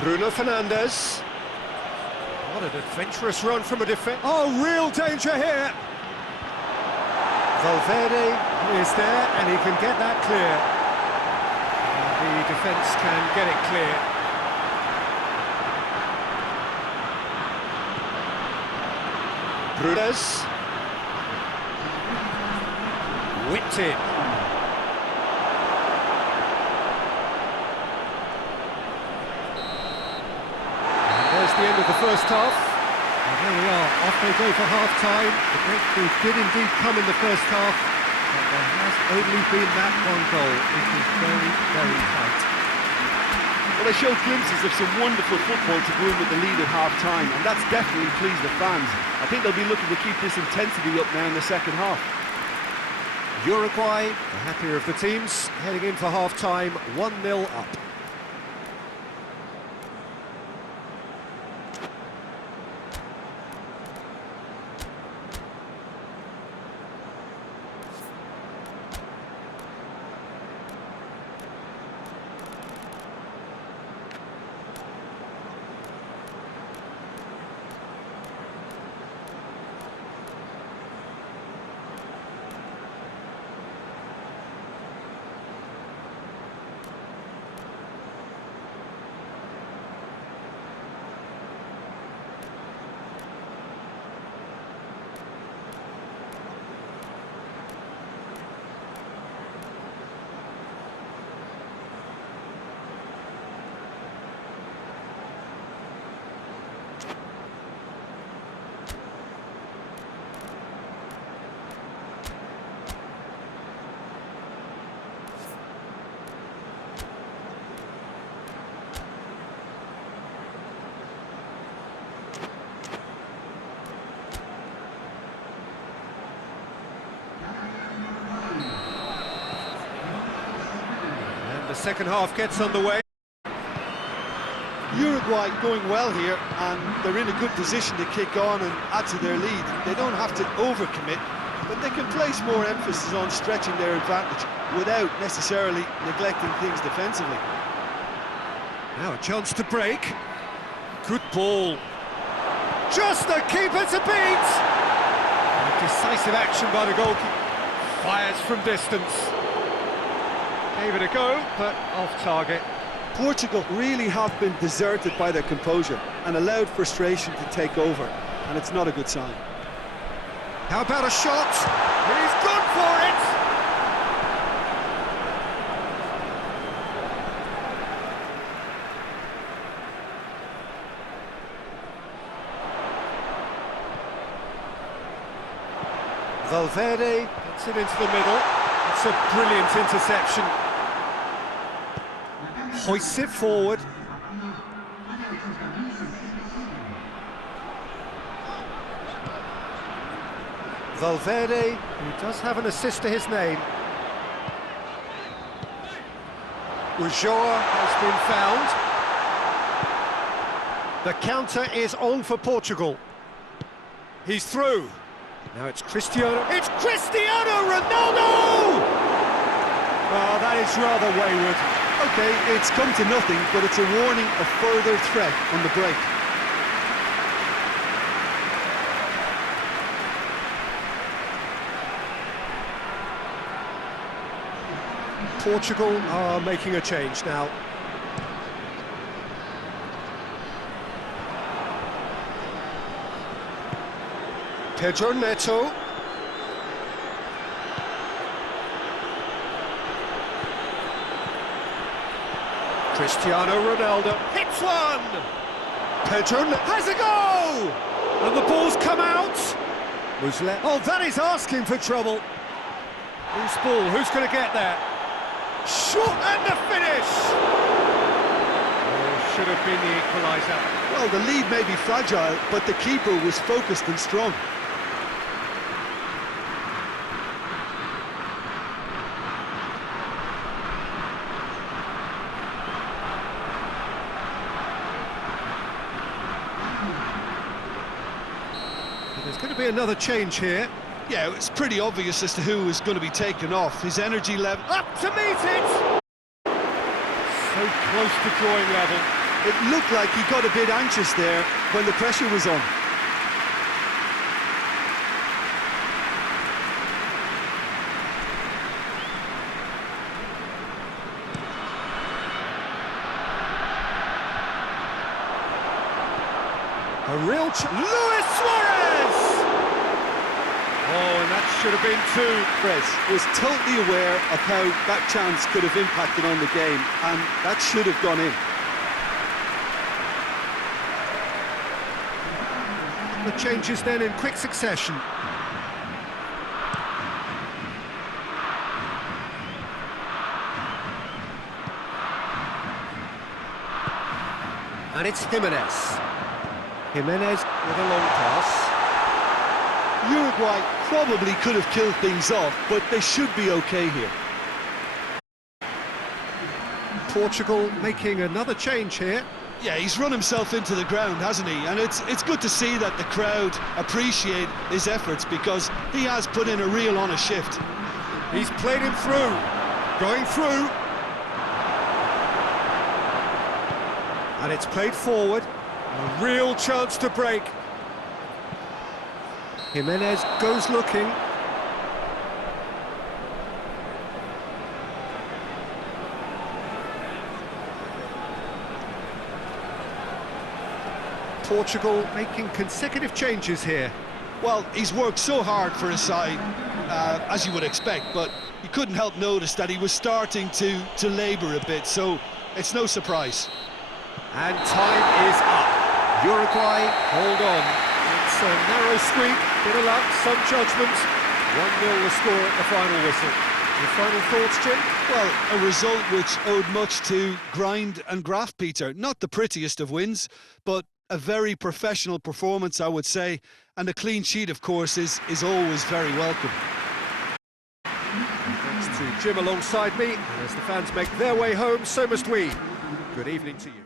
Bruno Fernandes. What an adventurous run from a defence. Oh, real danger here. Valverde is there and he can get that clear. And the defence can get it clear. Brunes. Whipped in. The end of the first half, and there we are, off they go for half-time. The breakthrough did indeed come in the first half, but there has only been that 1 goal. It is very, very tight. Well, they showed glimpses of some wonderful football to go in with the lead at half-time, and that's definitely pleased the fans. I think they'll be looking to keep this intensity up now in the second half. Uruguay, the happier of the teams, heading in for half-time, 1-0 up. second half gets underway. Uruguay going well here, and they're in a good position to kick on and add to their lead. They don't have to overcommit, but they can place more emphasis on stretching their advantage without necessarily neglecting things defensively. Now a chance to break. Good ball. Just the keeper to beat! Decisive action by the goalkeeper. Fires from distance. Gave it a go, but off target. Portugal really have been deserted by their composure and allowed frustration to take over, and it's not a good sign. How about a shot? He's good for it! Valverde gets it into the middle. It's a brilliant interception. Hoists it forward. Valverde, who does have an assist to his name. Ulloa has been found. The counter is on for Portugal. He's through. Now it's Cristiano. It's Cristiano Ronaldo! Oh, that is rather wayward. Okay, it's come to nothing, but it's a warning of further threat on the break. Portugal are making a change now. Pedro Neto. Cristiano Ronaldo hits one! Pedro has a go! And the ball's come out! Oh, that is asking for trouble. Loose ball, who's going to get there? Shot and the finish! Oh, should have been the equaliser. Well, the lead may be fragile, but the keeper was focused and strong. There's going to be another change here. Yeah, it's pretty obvious as to who is going to be taken off. His energy level Up to meet it! So close to drawing level. It looked like he got a bit anxious there when the pressure was on. A real Luis Suarez! Oh, and that should have been two. Press was totally aware of how that chance could have impacted on the game, and that should have gone in. The changes then in quick succession. And it's Jimenez. Jimenez with a long pass. Uruguay probably could have killed things off, but they should be okay here. Portugal making another change here. Yeah, he's run himself into the ground, hasn't he? And it's good to see that the crowd appreciate his efforts, because he has put in a real honest shift. He's played him through. Going through. And it's played forward. A real chance to break. Jimenez goes looking. Portugal making consecutive changes here. Well, he's worked so hard for his side, as you would expect, but you couldn't help notice that he was starting to labour a bit, so it's no surprise. And time is up. Uruguay, hold on. It's a narrow squeak, bit of luck, some judgment. 1-0 the score at the final whistle. Your final thoughts, Jim? Well, a result which owed much to grind and graft, Peter. Not the prettiest of wins, but a very professional performance, I would say. And a clean sheet, of course, is always very welcome. Thanks to Jim alongside me, and as the fans make their way home, so must we. Good evening to you.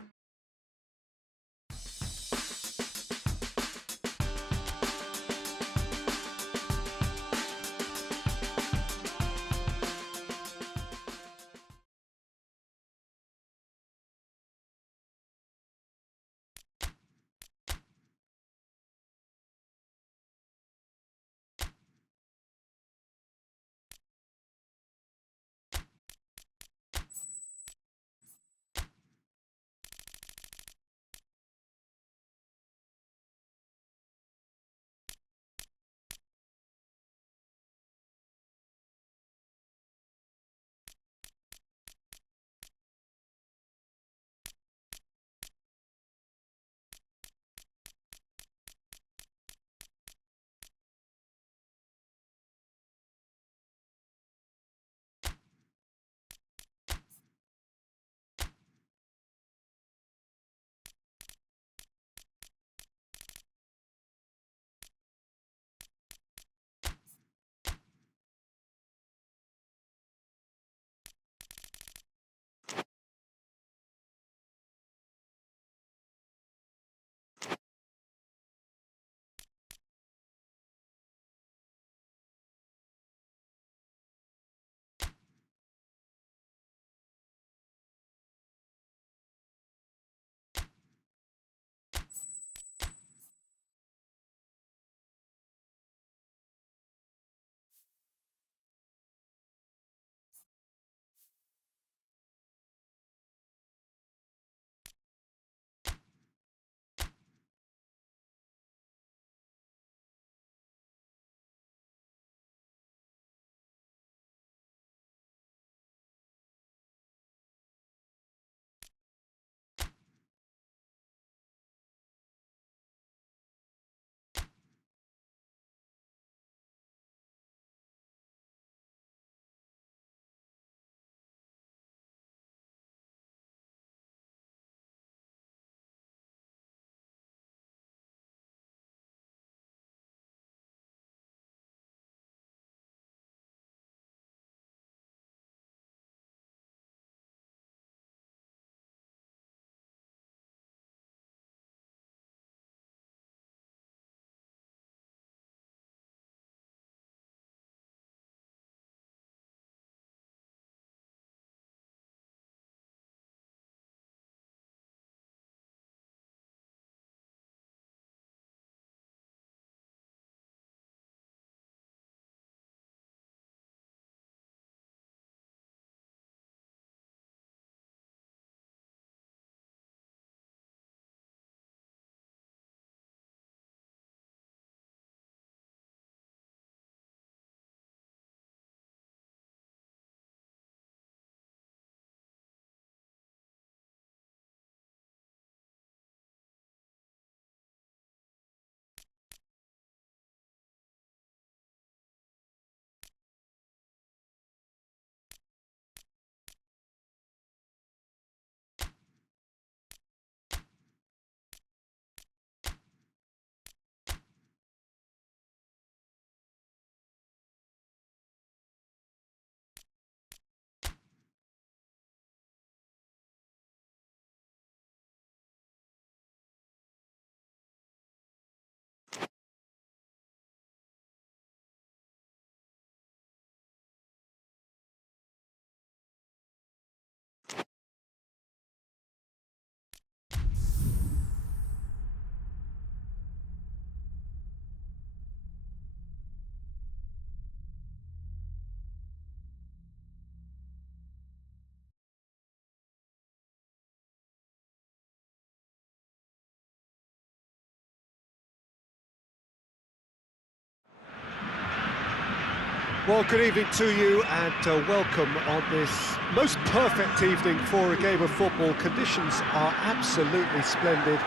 Well, good evening to you and welcome on this most perfect evening for a game of football. Conditions are absolutely splendid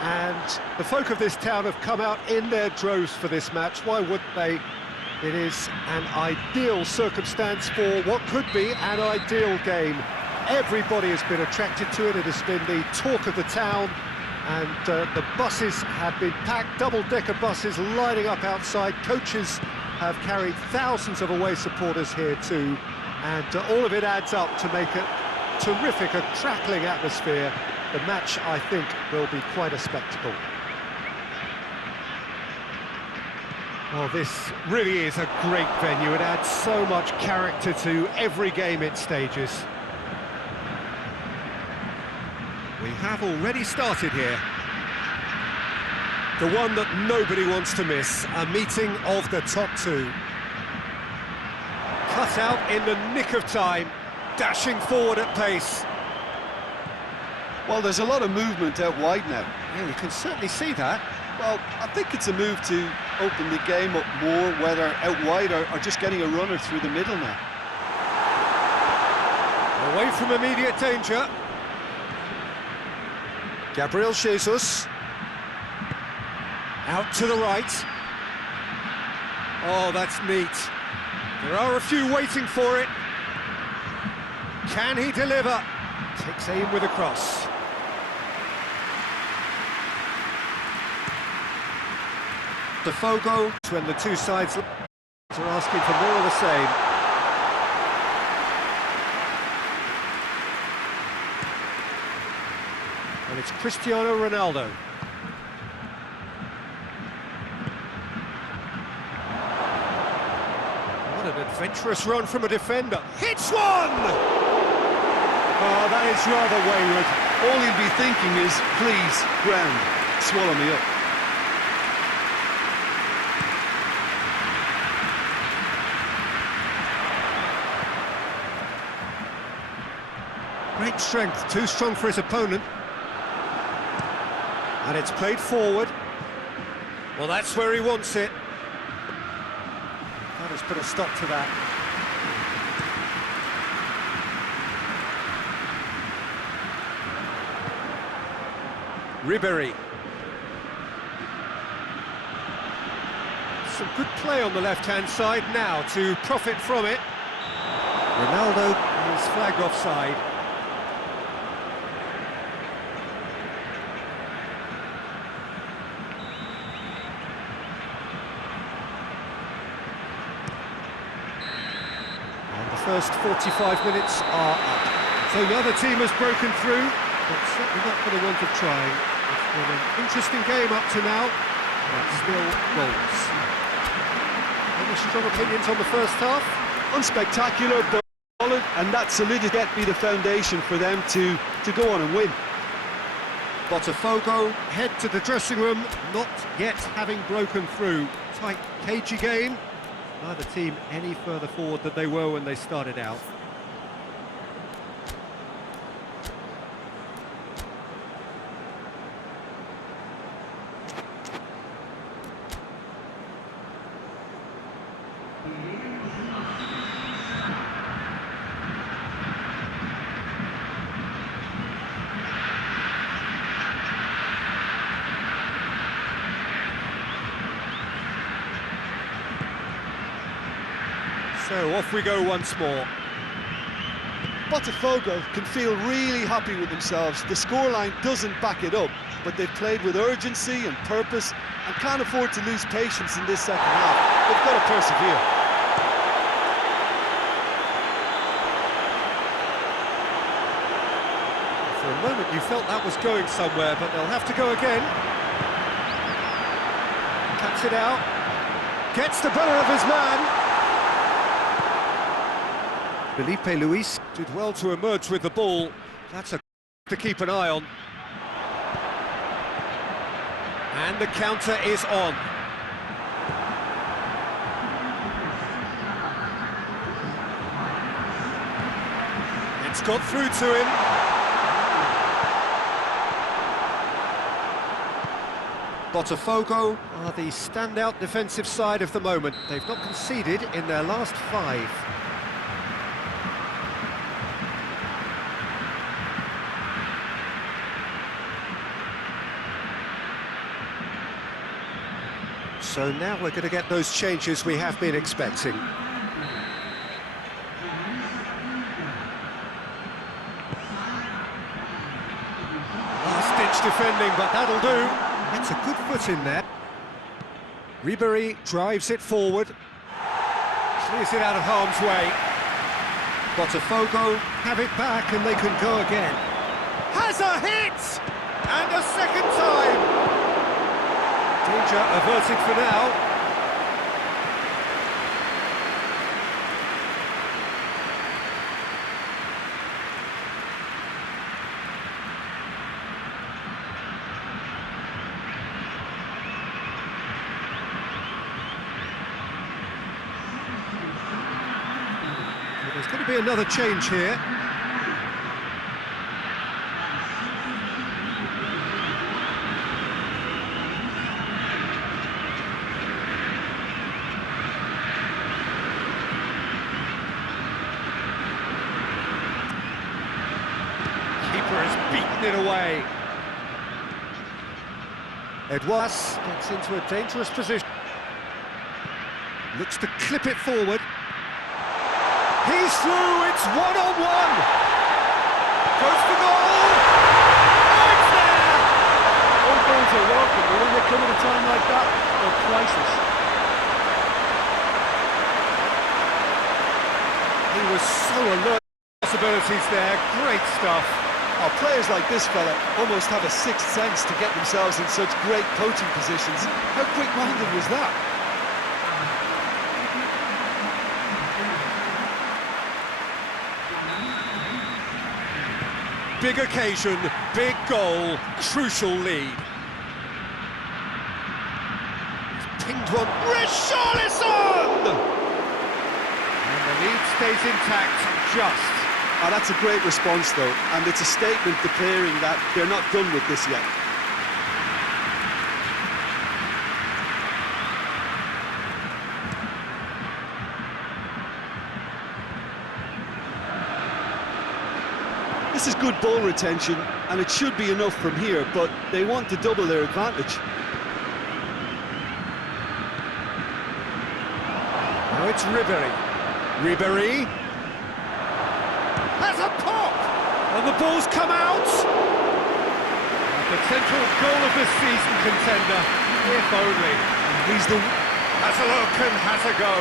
and the folk of this town have come out in their droves for this match. Why wouldn't they? It is an ideal circumstance for what could be an ideal game. Everybody has been attracted to it. It has been the talk of the town, and the buses have been packed, double-decker buses lining up outside. Coaches have carried thousands of away supporters here to And all of it adds up to make a terrific, a crackling atmosphere. The match, I think, will be quite a spectacle. Oh, this really is a great venue. It adds so much character to every game it stages. We have already started here. The one that nobody wants to miss, a meeting of the top two. Cut out in the nick of time, dashing forward at pace. Well, there's a lot of movement out wide now. Yeah, you can certainly see that. Well, I think it's a move to open the game up more, whether out wide or just getting a runner through the middle now. Away from immediate danger. Gabriel Jesus. Out to the right. Oh, that's neat. There are a few waiting for it. Can he deliver? Takes aim with a cross. Botafgo. When the two sides are asking for more of the same. And it's Cristiano Ronaldo. What an adventurous run from a defender. Hits one! Oh, that is rather wayward. All he'll be thinking is, please, ground, swallow me up. Great strength, too strong for his opponent. And it's played forward. Well, that's where he wants it. That has put a stop to that. Ribéry. Some good play on the left-hand side now to profit from it. Ronaldo is flagged offside. First 45 minutes are up. So the other team has broken through, but certainly not for the want of trying. It's been an interesting game up to now, but still goals. Any strong opinions on the first half? Unspectacular, but solid, and that solidity be the foundation for them to go on and win. Botafgo head to the dressing room, not yet having broken through. Tight, cagey game. Neither team any further forward than they were when they started out. So off we go once more. Botafgo can feel really happy with themselves. The scoreline doesn't back it up, but they've played with urgency and purpose and can't afford to lose patience in this second half. They've got to persevere. For a moment you felt that was going somewhere, but they'll have to go again. Cuts it out. Gets the better of his man. Felipe Luis did well to emerge with the ball. That's a to keep an eye on. And the counter is on. It's got through to him. Botafgo Are the standout defensive side of the moment. They've not conceded in their last 5. So now we're going to get those changes we have been expecting. Last-ditch defending, but that'll do. That's a good foot in there. Ribéry drives it forward. Clears it out of harm's way. Botafgo. Have it back and they can go again. Has a hit! And a second time! Danger averted for now. There's going to be another change here. Keeper has beaten it away. Edouard gets into a dangerous position. Looks to clip it forward. He's through, it's one-on-one! Goes for goal! Oh, it's there! All goals are welcome, but when they come at a time like that, they're priceless. He was so alert. Possibilities there, great stuff. Oh, players like this fella almost have a sixth sense to get themselves in such great coaching positions. How quick-minded was that? Big occasion, big goal, crucial lead. He's pinged one. Richarlison! And the lead stays intact, just. Oh, that's a great response, though, and it's a statement declaring that they're not done with this yet. This is good ball retention, and it should be enough from here, but they want to double their advantage. Now it's Ribéry. Ribéry has a pop! And the ball's come out! A potential goal of the season contender, if only. He's the... Has a look and has a go.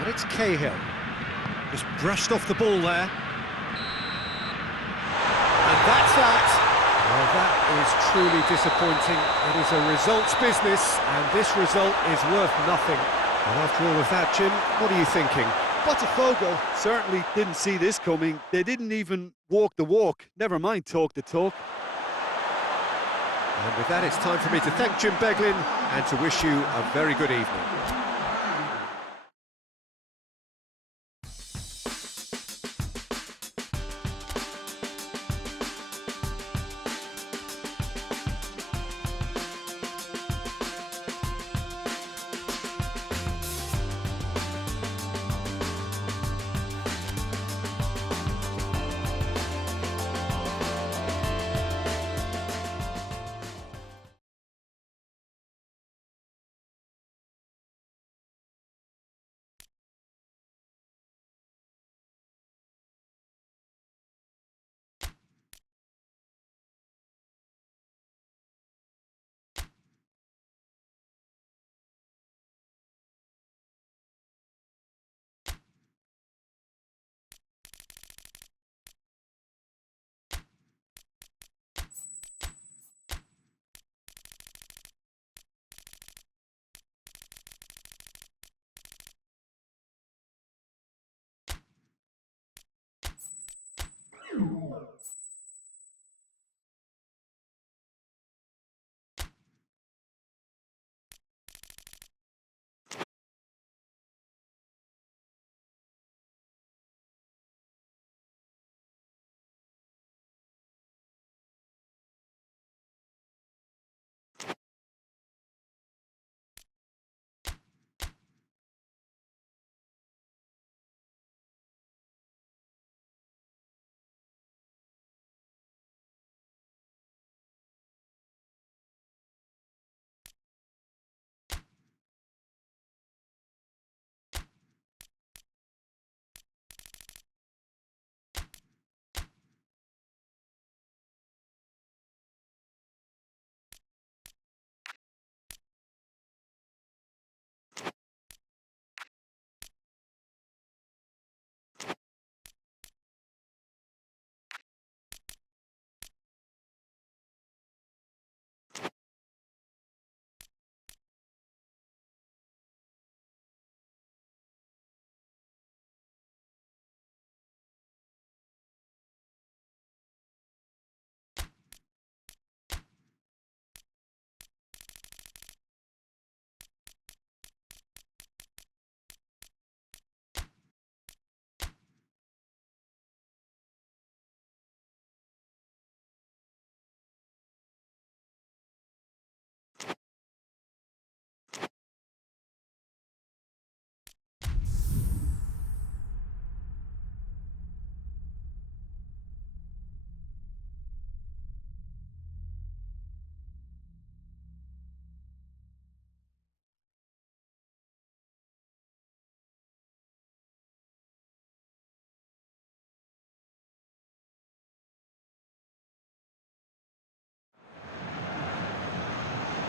And it's Cahill. Just brushed off the ball there. And that's that. Well, that is truly disappointing. It is a results business, and this result is worth nothing. And after all of that, Jim, what are you thinking? Botafgo certainly didn't see this coming. They didn't even walk the walk, never mind talk the talk. And with that, it's time for me to thank Jim Beglin and to wish you a very good evening.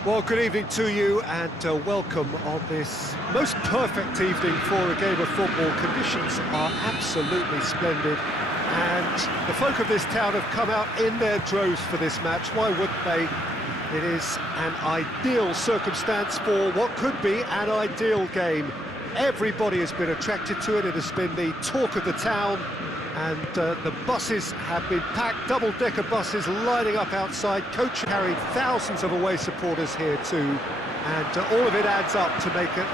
Well, good evening to you and welcome on this most perfect evening for a game of football. Conditions are absolutely splendid and the folk of this town have come out in their droves for this match. Why wouldn't they? It is an ideal circumstance for what could be an ideal game. Everybody has been attracted to it. It has been the talk of the town. And the buses have been packed, double-decker buses lining up outside. Coach carried thousands of away supporters here too, and all of it adds up to make a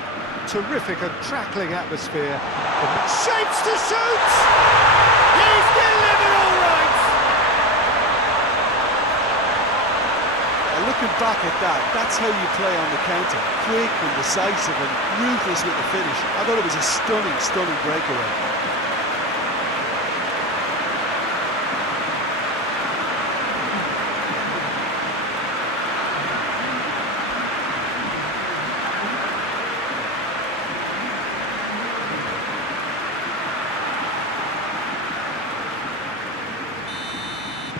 terrific and crackling atmosphere. Shapes to shoot! He's delivered all right! Looking back at that, that's how you play on the counter. Quick and decisive and ruthless with the finish. I thought it was a stunning, stunning breakaway.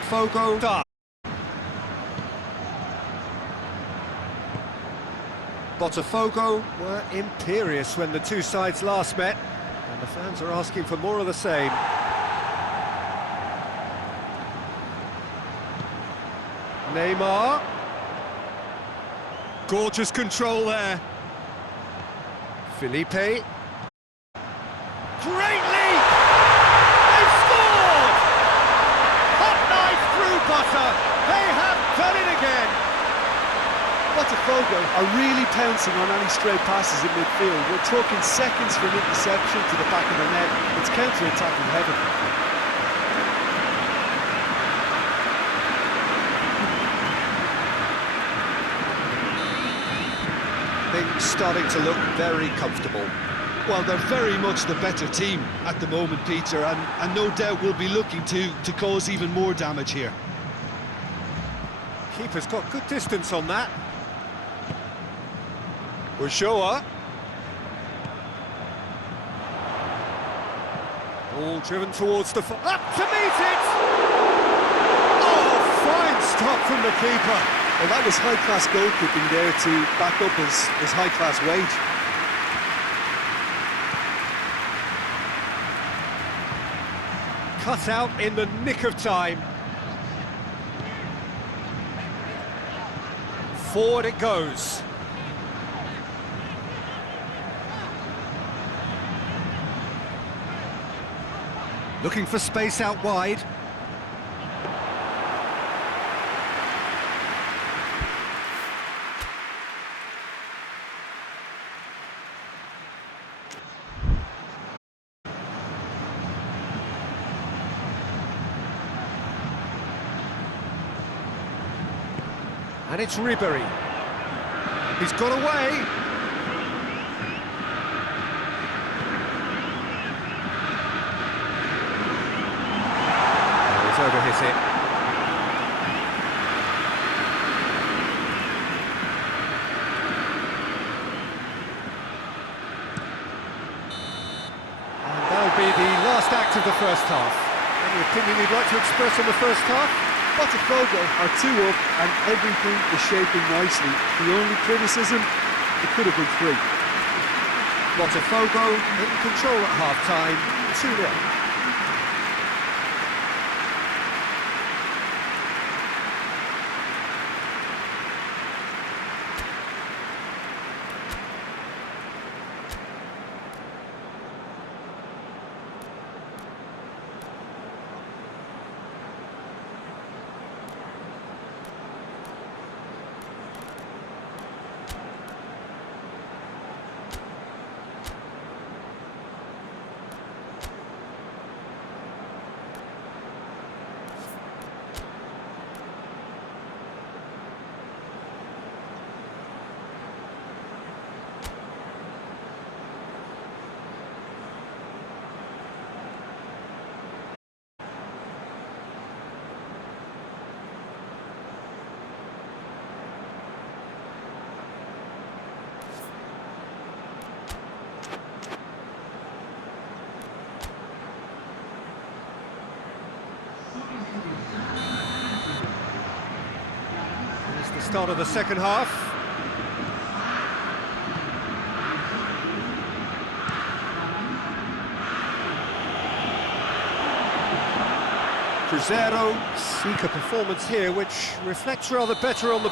Fogo. Botafgo. Were imperious when the two sides last met, and the fans are asking for more of the same. Neymar. Gorgeous control there. Felipe. Great leap! They've scored! Hot knife through butter. They have done it again. Botafgo are really pouncing on any stray passes in midfield. We're talking seconds from interception to the back of the net. It's counter-attacking heaven. Things starting to look very comfortable. Well, they're very much the better team at the moment, Peter, and no doubt will be looking to cause even more damage here. Keeper's got good distance on that. Ulloa. Ball driven towards the... Up to meet it! Oh, fine stop from the keeper. Well, that was high-class goalkeeping there to back up his high-class wage. Cut out in the nick of time. Forward it goes. Looking for space out wide. And it's Ribery. He's got away. He's overhit it. And that'll be the last act of the first half. Any opinion you'd like to express on the first half? Botafgo are 2 up and everything is shaping nicely. The only criticism, it could have been 3. Botafgo in control at half-time, 2-0. It's the start of the second half. Cruzeiro. Seek a performance here which reflects rather better on the...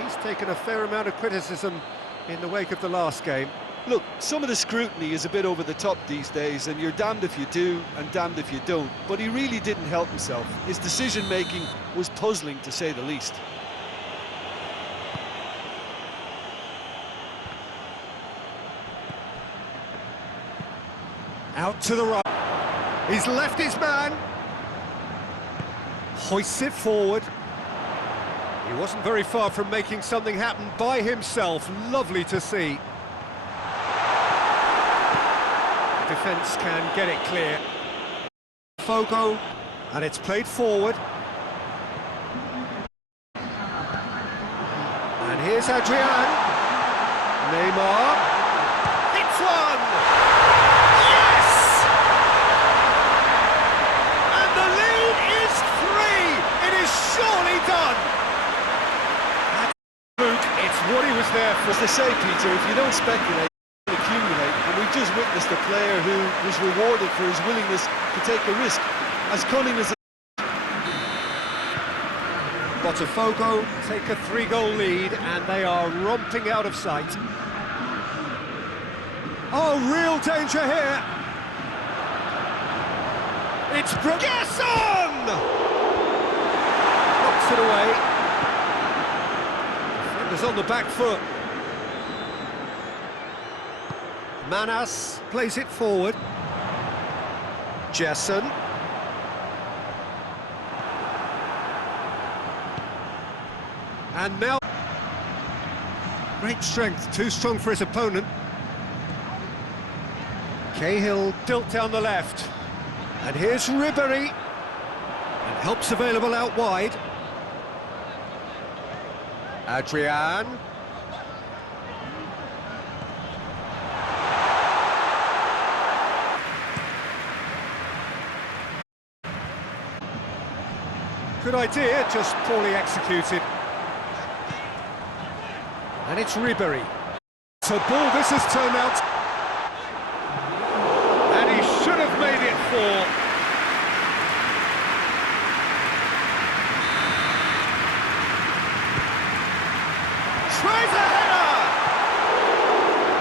He's taken a fair amount of criticism in the wake of the last game. Look, some of the scrutiny is a bit over the top these days, and you're damned if you do and damned if you don't. But he really didn't help himself. His decision-making was puzzling, to say the least. Out to the right. He's left his man. Hoists it forward. He wasn't very far from making something happen by himself. Lovely to see. Defence can get it clear. Fogo. And it's played forward. And here's Adrian. Neymar. Hits one! Yes! And the lead is 3! It is surely done! Luke, it's what he was there for. As they say, Peter, if you don't speculate, you accumulate. And we've just witnessed a player who was rewarded for his willingness to take a risk. As cunning as... Botafogo. Take a 3-goal lead and they are romping out of sight. Oh, real danger here. It's Gerson! Knocks it away. Defenders on the back foot. Manas plays it forward. Gerson. And now, great strength, too strong for his opponent. Cahill tilt down the left. And here's Ribery. And help's available out wide. Adrian. Good idea, just poorly executed. And it's Ribery. So ball this has turned out. And he should have made it 4. Tries a header!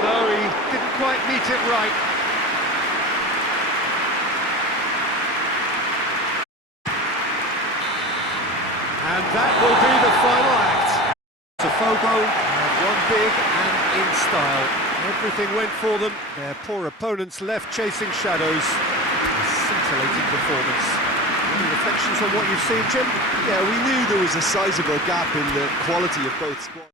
No, he didn't quite meet it right. And that will be the final act. Botafogo. One big and in style. Everything went for them. Their poor opponents left chasing shadows. A scintillating performance. Any reflections on what you've seen, Jim? Yeah, we knew there was a sizable gap in the quality of both squads.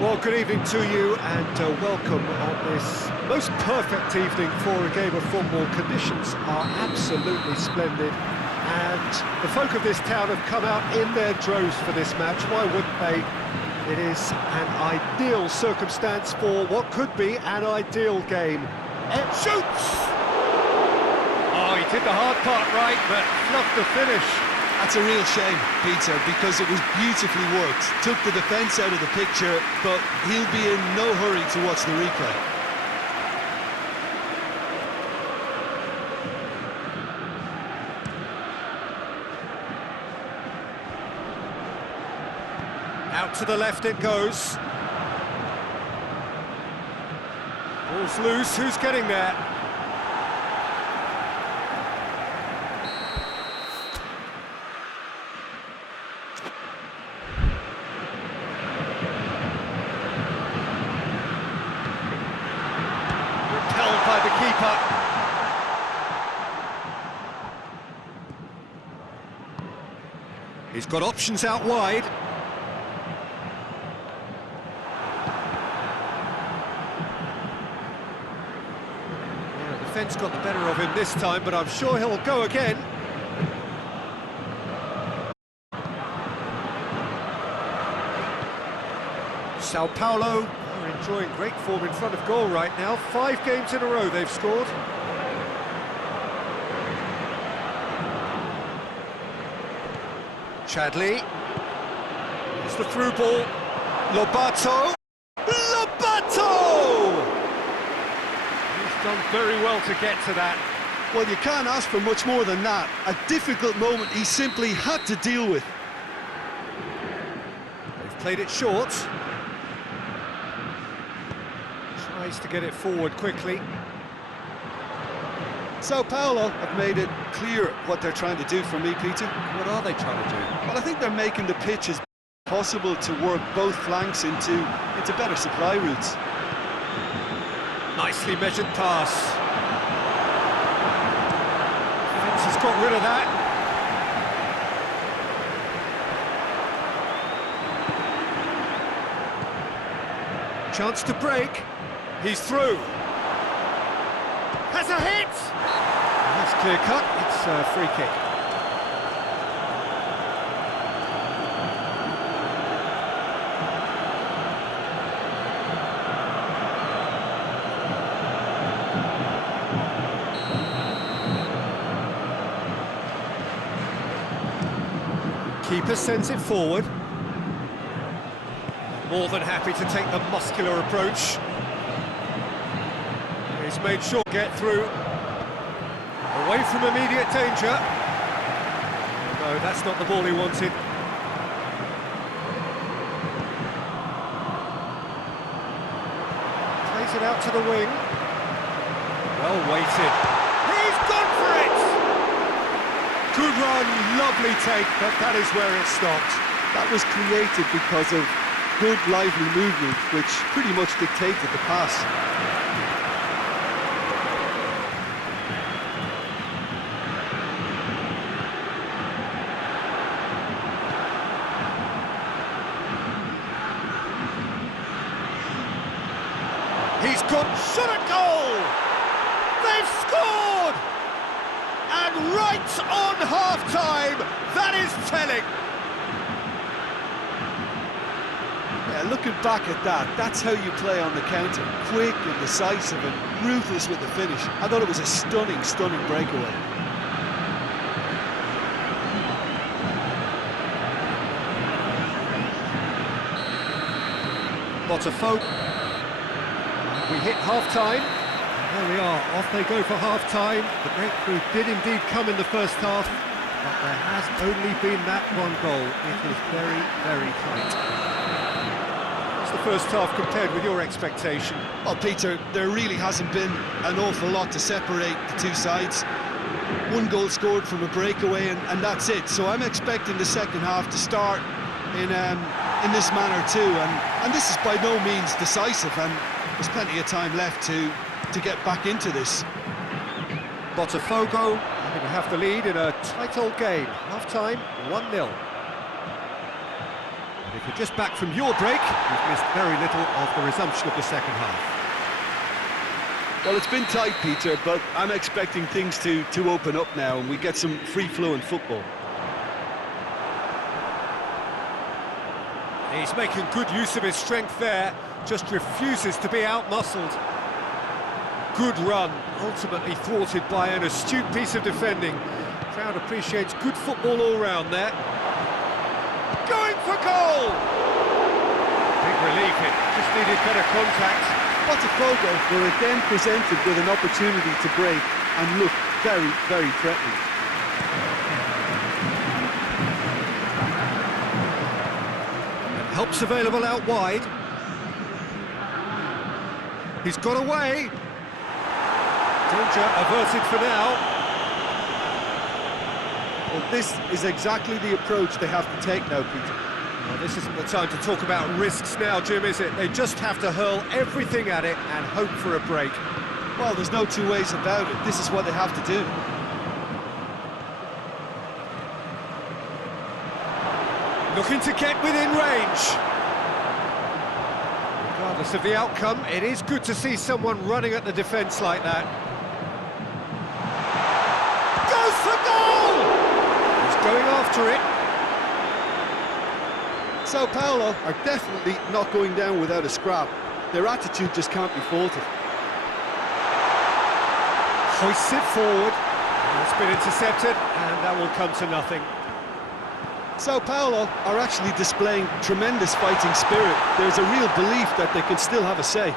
Well, good evening to you and welcome on this most perfect evening for a game of football. Conditions are absolutely splendid and the folk of this town have come out in their droves for this match. Why wouldn't they? It is an ideal circumstance for what could be an ideal game. It shoots! Oh, he did the hard part right, but fluffed the finish. That's a real shame, Peter, because it was beautifully worked. Took the defence out of the picture, but he'll be in no hurry to watch the replay. Out to the left it goes. Ball's loose, who's getting there? Repelled by the keeper. He's got options out wide. Defence got the better of him this time, but I'm sure he'll go again. Sao Paulo are enjoying great form in front of goal right now. 5 games in a row they've scored. Chadley. It's the through ball. Lobato. Done very well to get to that. Well, you can't ask for much more than that. A difficult moment he simply had to deal with. They've played it short. Tries to get it forward quickly. Sao Paulo have made it clear what they're trying to do for me, Peter. What are they trying to do? Well, I think they're making the pitch as possible to work both flanks into better supply routes. Nicely measured pass. Defence has got rid of that. Chance to break. He's through. Has a hit! That's clear cut. It's a free kick. Keeper sends it forward. More than happy to take the muscular approach. He's made sure to get through. Away from immediate danger. No, that's not the ball he wanted. Plays it out to the wing. Well weighted. He's gone for it! Good run, lovely take, but that is where it stopped. That was created because of good, lively movement, which pretty much dictated the pass. He's got shot at goal! They've scored! And right on half-time, that is telling. Yeah, looking back at that, that's how you play on the counter. Quick and decisive and ruthless with the finish. I thought it was a stunning, stunning breakaway. Botafgo. We hit half-time. There we are, off they go for half-time. The breakthrough did indeed come in the first half, but there has only been that one goal. It is very, very tight. What's the first half compared with your expectation? Well, Peter, there really hasn't been an awful lot to separate the two sides. One goal scored from a breakaway, and that's it. So I'm expecting the second half to start in this manner too. And this is by no means decisive, and there's plenty of time left to get back into this. Botafgo going to have the lead in a tight old game. Half-time, 1-0. If If you're just back from your break, you've missed very little of the resumption of the second half. Well, it's been tight, Peter, but I'm expecting things to open up now and we get some free-flowing football. He's making good use of his strength there, just refuses to be out-muscled. Good run, ultimately thwarted by an astute piece of defending. Crowd appreciates good football all round there. Going for goal! Big relief, it just needed better contact. Botafgo were again presented with an opportunity to break and look very, very threatening. Help's available out wide. He's got away. Danger averted for now. Well, this is exactly the approach they have to take now, Peter. Well, this isn't the time to talk about risks now, Jim, is it? They just have to hurl everything at it and hope for a break. Well, there's no two ways about it. This is what they have to do. Looking to get within range. Regardless of the outcome, it is good to see someone running at the defence like that. Goes for goal! He's going after it. Sao Paulo are definitely not going down without a scrap. Their attitude just can't be faulted. Hoists it forward. It's been intercepted, and that will come to nothing. Sao Paulo are actually displaying tremendous fighting spirit. There's a real belief that they can still have a say.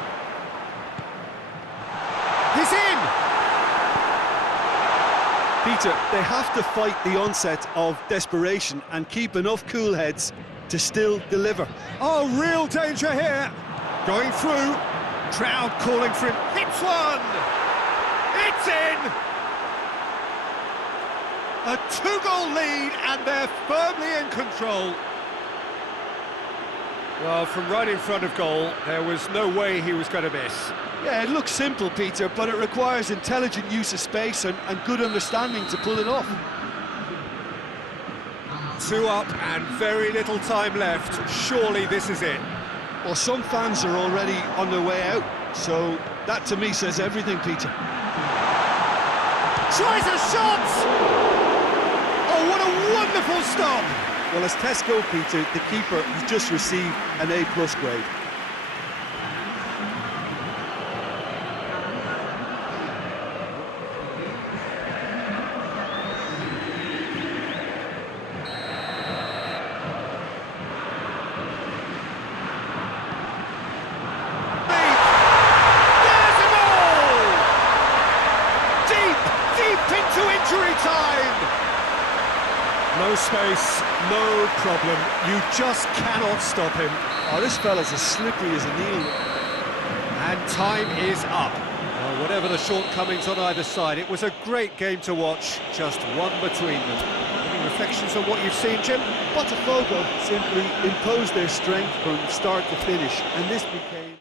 He's in! Peter, they have to fight the onset of desperation and keep enough cool heads to still deliver. Oh, real danger here. Going through. Crowd calling for him. Hits one! It's in! A two-goal lead, and they're firmly in control. Well, from right in front of goal, there was no way he was going to miss. Yeah, it looks simple, Peter, but it requires intelligent use of space and good understanding to pull it off. 2 up and very little time left. Surely this is it. Well, some fans are already on their way out, so that to me says everything, Peter. Tries a shot! Oh, what a wonderful stop! Well, as tests go, Peter, the keeper has just received an A+ grade. Into injury time! No space, no problem. You just cannot stop him. Oh, this fella's as slippery as a needle. And time is up. Well, whatever the shortcomings on either side, it was a great game to watch, just one between them. Any reflections on what you've seen, Jim? Botafgo simply imposed their strength from start to finish, and this became...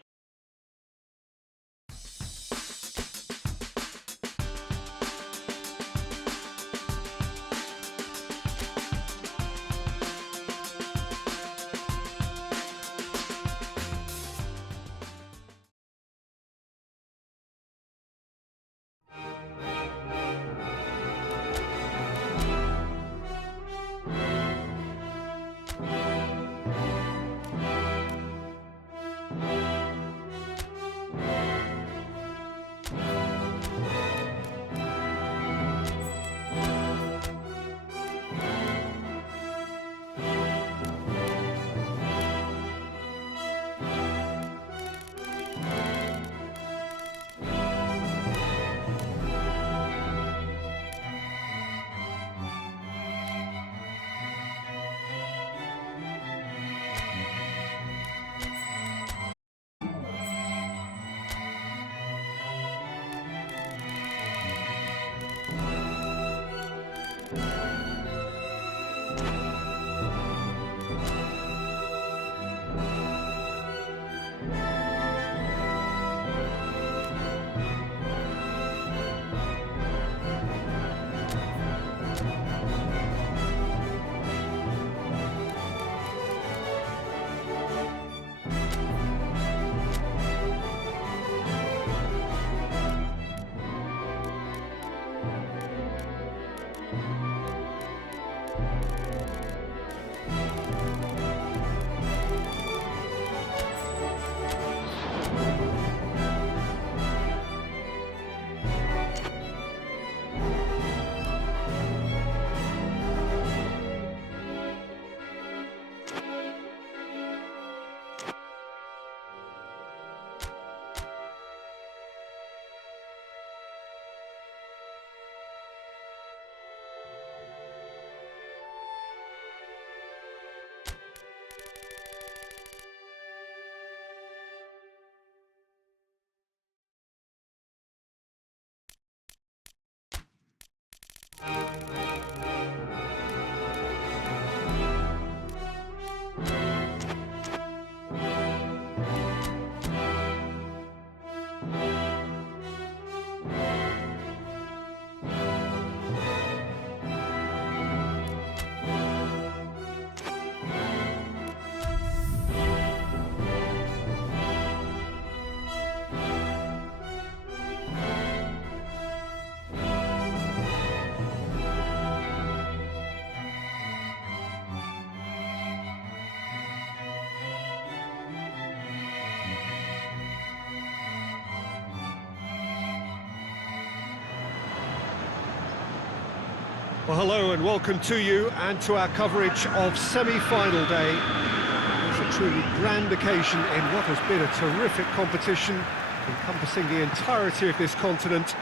Well, hello and welcome to you and to our coverage of semi-final day. It's a truly grand occasion in what has been a terrific competition, encompassing the entirety of this continent.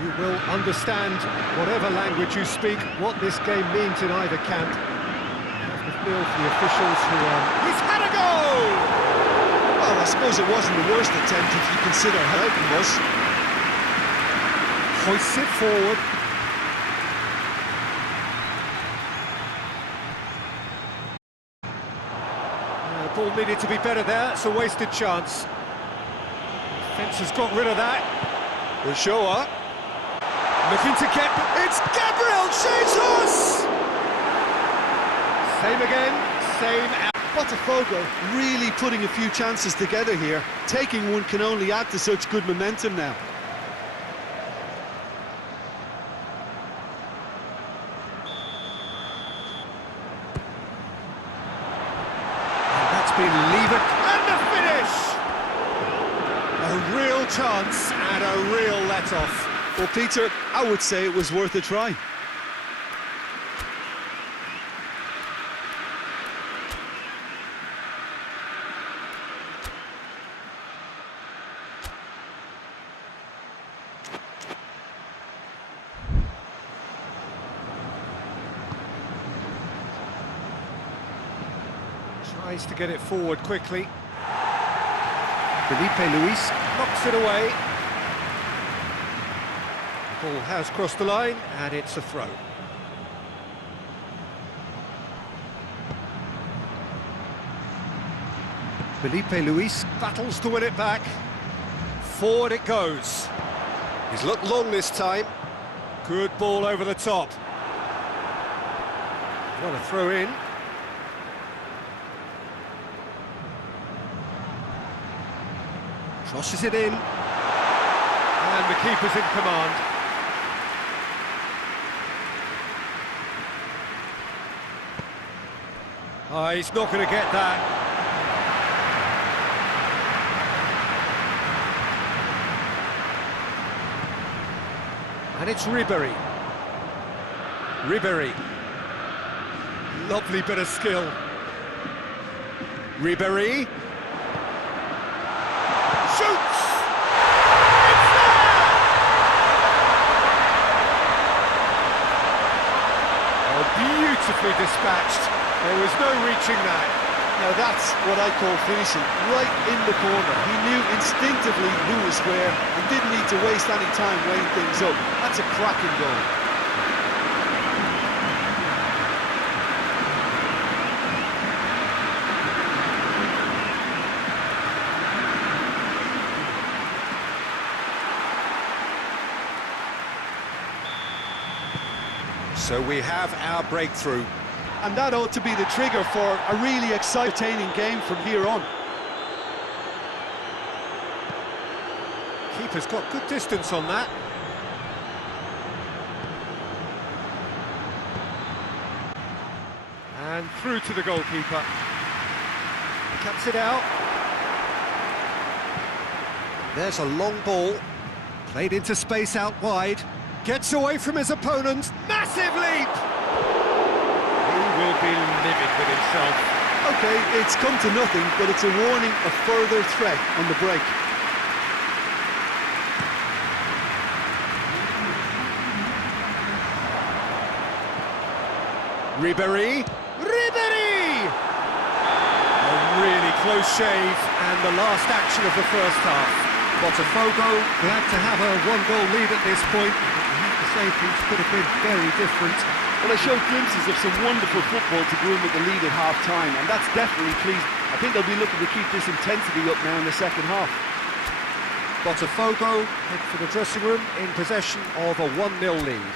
You will understand, whatever language you speak, what this game means in either camp. You have to feel for the officials who are... He's had a go! Well, I suppose it wasn't the worst attempt if you consider how it was. Hoists it forward. The ball needed to be better there, it's a wasted chance. Defence has got rid of that. Will show up. Looking to get... It's Gabriel Jesus! Same again, same... Botafgo really putting a few chances together here. Taking one can only add to such good momentum now. Been levered, and the finish! A real chance and a real let-off. Well, Peter, I would say it was worth a try. Tries to get it forward quickly. Felipe Luis knocks it away. The ball has crossed the line, and it's a throw. Felipe Luis battles to win it back. Forward it goes. He's looked long this time. Good ball over the top. What a throw in. Crosses it in, and the keeper's in command. Oh, he's not going to get that. And it's Ribery. Lovely bit of skill. Ribery. Shoots! It's there! Oh, beautifully dispatched. There was no reaching that. Now that's what I call finishing, right in the corner. He knew instinctively who was where and didn't need to waste any time weighing things up. That's a cracking goal. So we have our breakthrough. And that ought to be the trigger for a really exciting game from here on. Keeper's got good distance on that. And through to the goalkeeper. Cuts it out. There's a long ball. Played into space out wide. Gets away from his opponent. Massive leap! He will be livid with himself. OK, it's come to nothing, but it's a warning of further threat on the break. Ribery! A really close shave, and the last action of the first half. Botafgo glad to have a one-goal lead at this point. Say things could have been very different. Well, they showed glimpses of some wonderful football to go in with the lead at half-time, and that's definitely pleased. I think they'll be looking to keep this intensity up now in the second half. Botafgo head for the dressing room in possession of a 1-0 lead.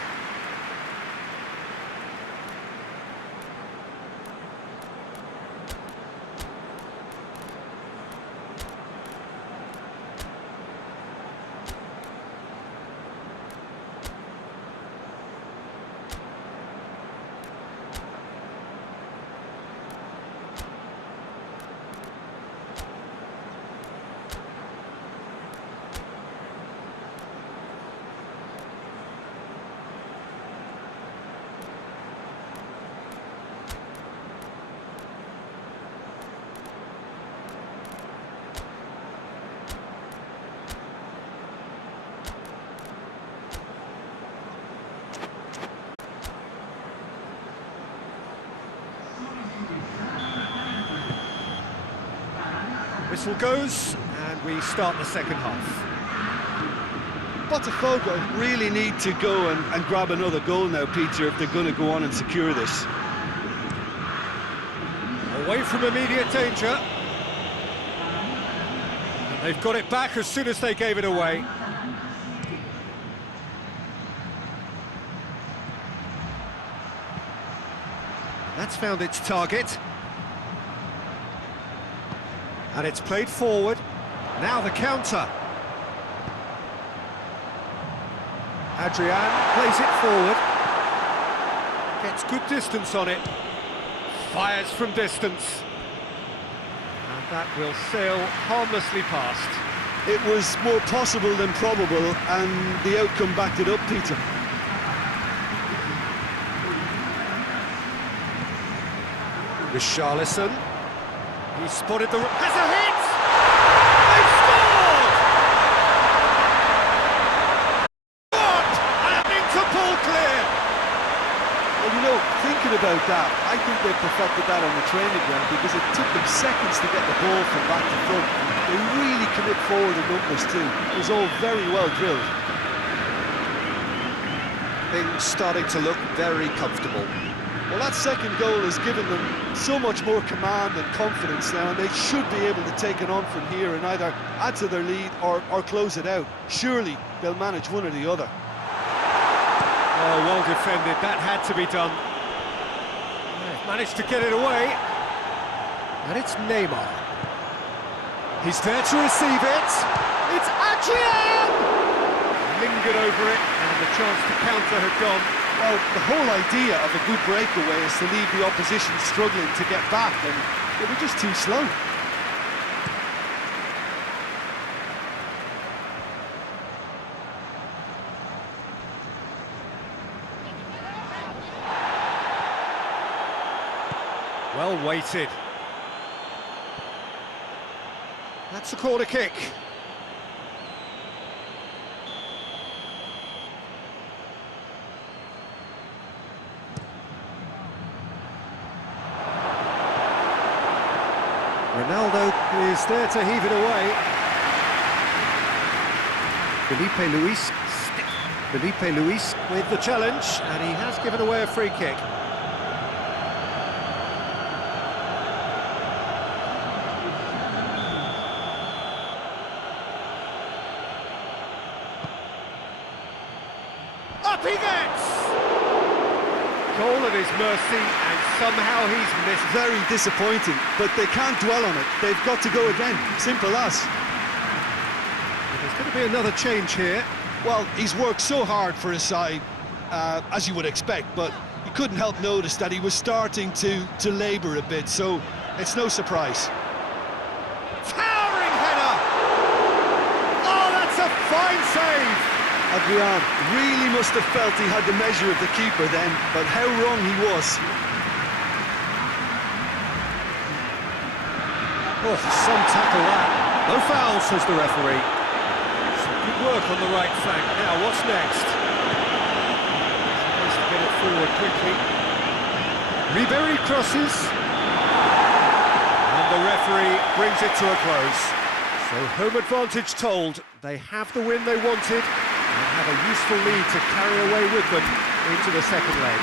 whistle goes, and we start the second half. Botafgo Really need to go and grab another goal now, Peter, if they're going to go on and secure this. Away from immediate danger. And they've got it back as soon as they gave it away. That's found its target. And it's played forward. Now the counter. Adrian plays it forward. Gets good distance on it. Fires from distance. And that will sail harmlessly past. It was more possible than probable, and the outcome backed it up, Peter. Richarlison. He spotted the... Has a hit! They've scored! What? An Interpol clear! Well, you know, thinking about that, I think they perfected that on the training ground because it took them seconds to get the ball from back to front. They really commit forward in numbers too. It was all very well drilled. Things starting to look very comfortable. Well, that second goal has given them so much more command and confidence now, and they should be able to take it on from here and either add to their lead or close it out. Surely they'll manage one or the other. Oh, well defended. That had to be done. They've managed to get it away. And it's Neymar. He's there to receive it. It's Adrian! Lingered over it, and the chance to counter had gone. Well, the whole idea of a good breakaway is to leave the opposition struggling to get back, and they were just too slow. Well weighted. That's a corner kick. Ronaldo is there to heave it away. Felipe Luis with the challenge, and he has given away a free kick. Up he gets! Goal at his mercy, and somehow he's missed. Very disappointing, but they can't dwell on it. They've got to go again. Simple as. There's going to be another change here. Well, he's worked so hard for his side, as you would expect, but you couldn't help notice that he was starting to labour a bit, so it's no surprise. Towering header! Oh, that's a fine save! Adrian really must have felt he had the measure of the keeper then, but how wrong he was. Oh, some tackle that. No foul, says the referee. Some good work on the right flank. Now, what's next? Supposed to get it forward quickly. Ribery crosses. And the referee brings it to a close. So home advantage told. They have the win they wanted and have a useful lead to carry away with them into the second leg.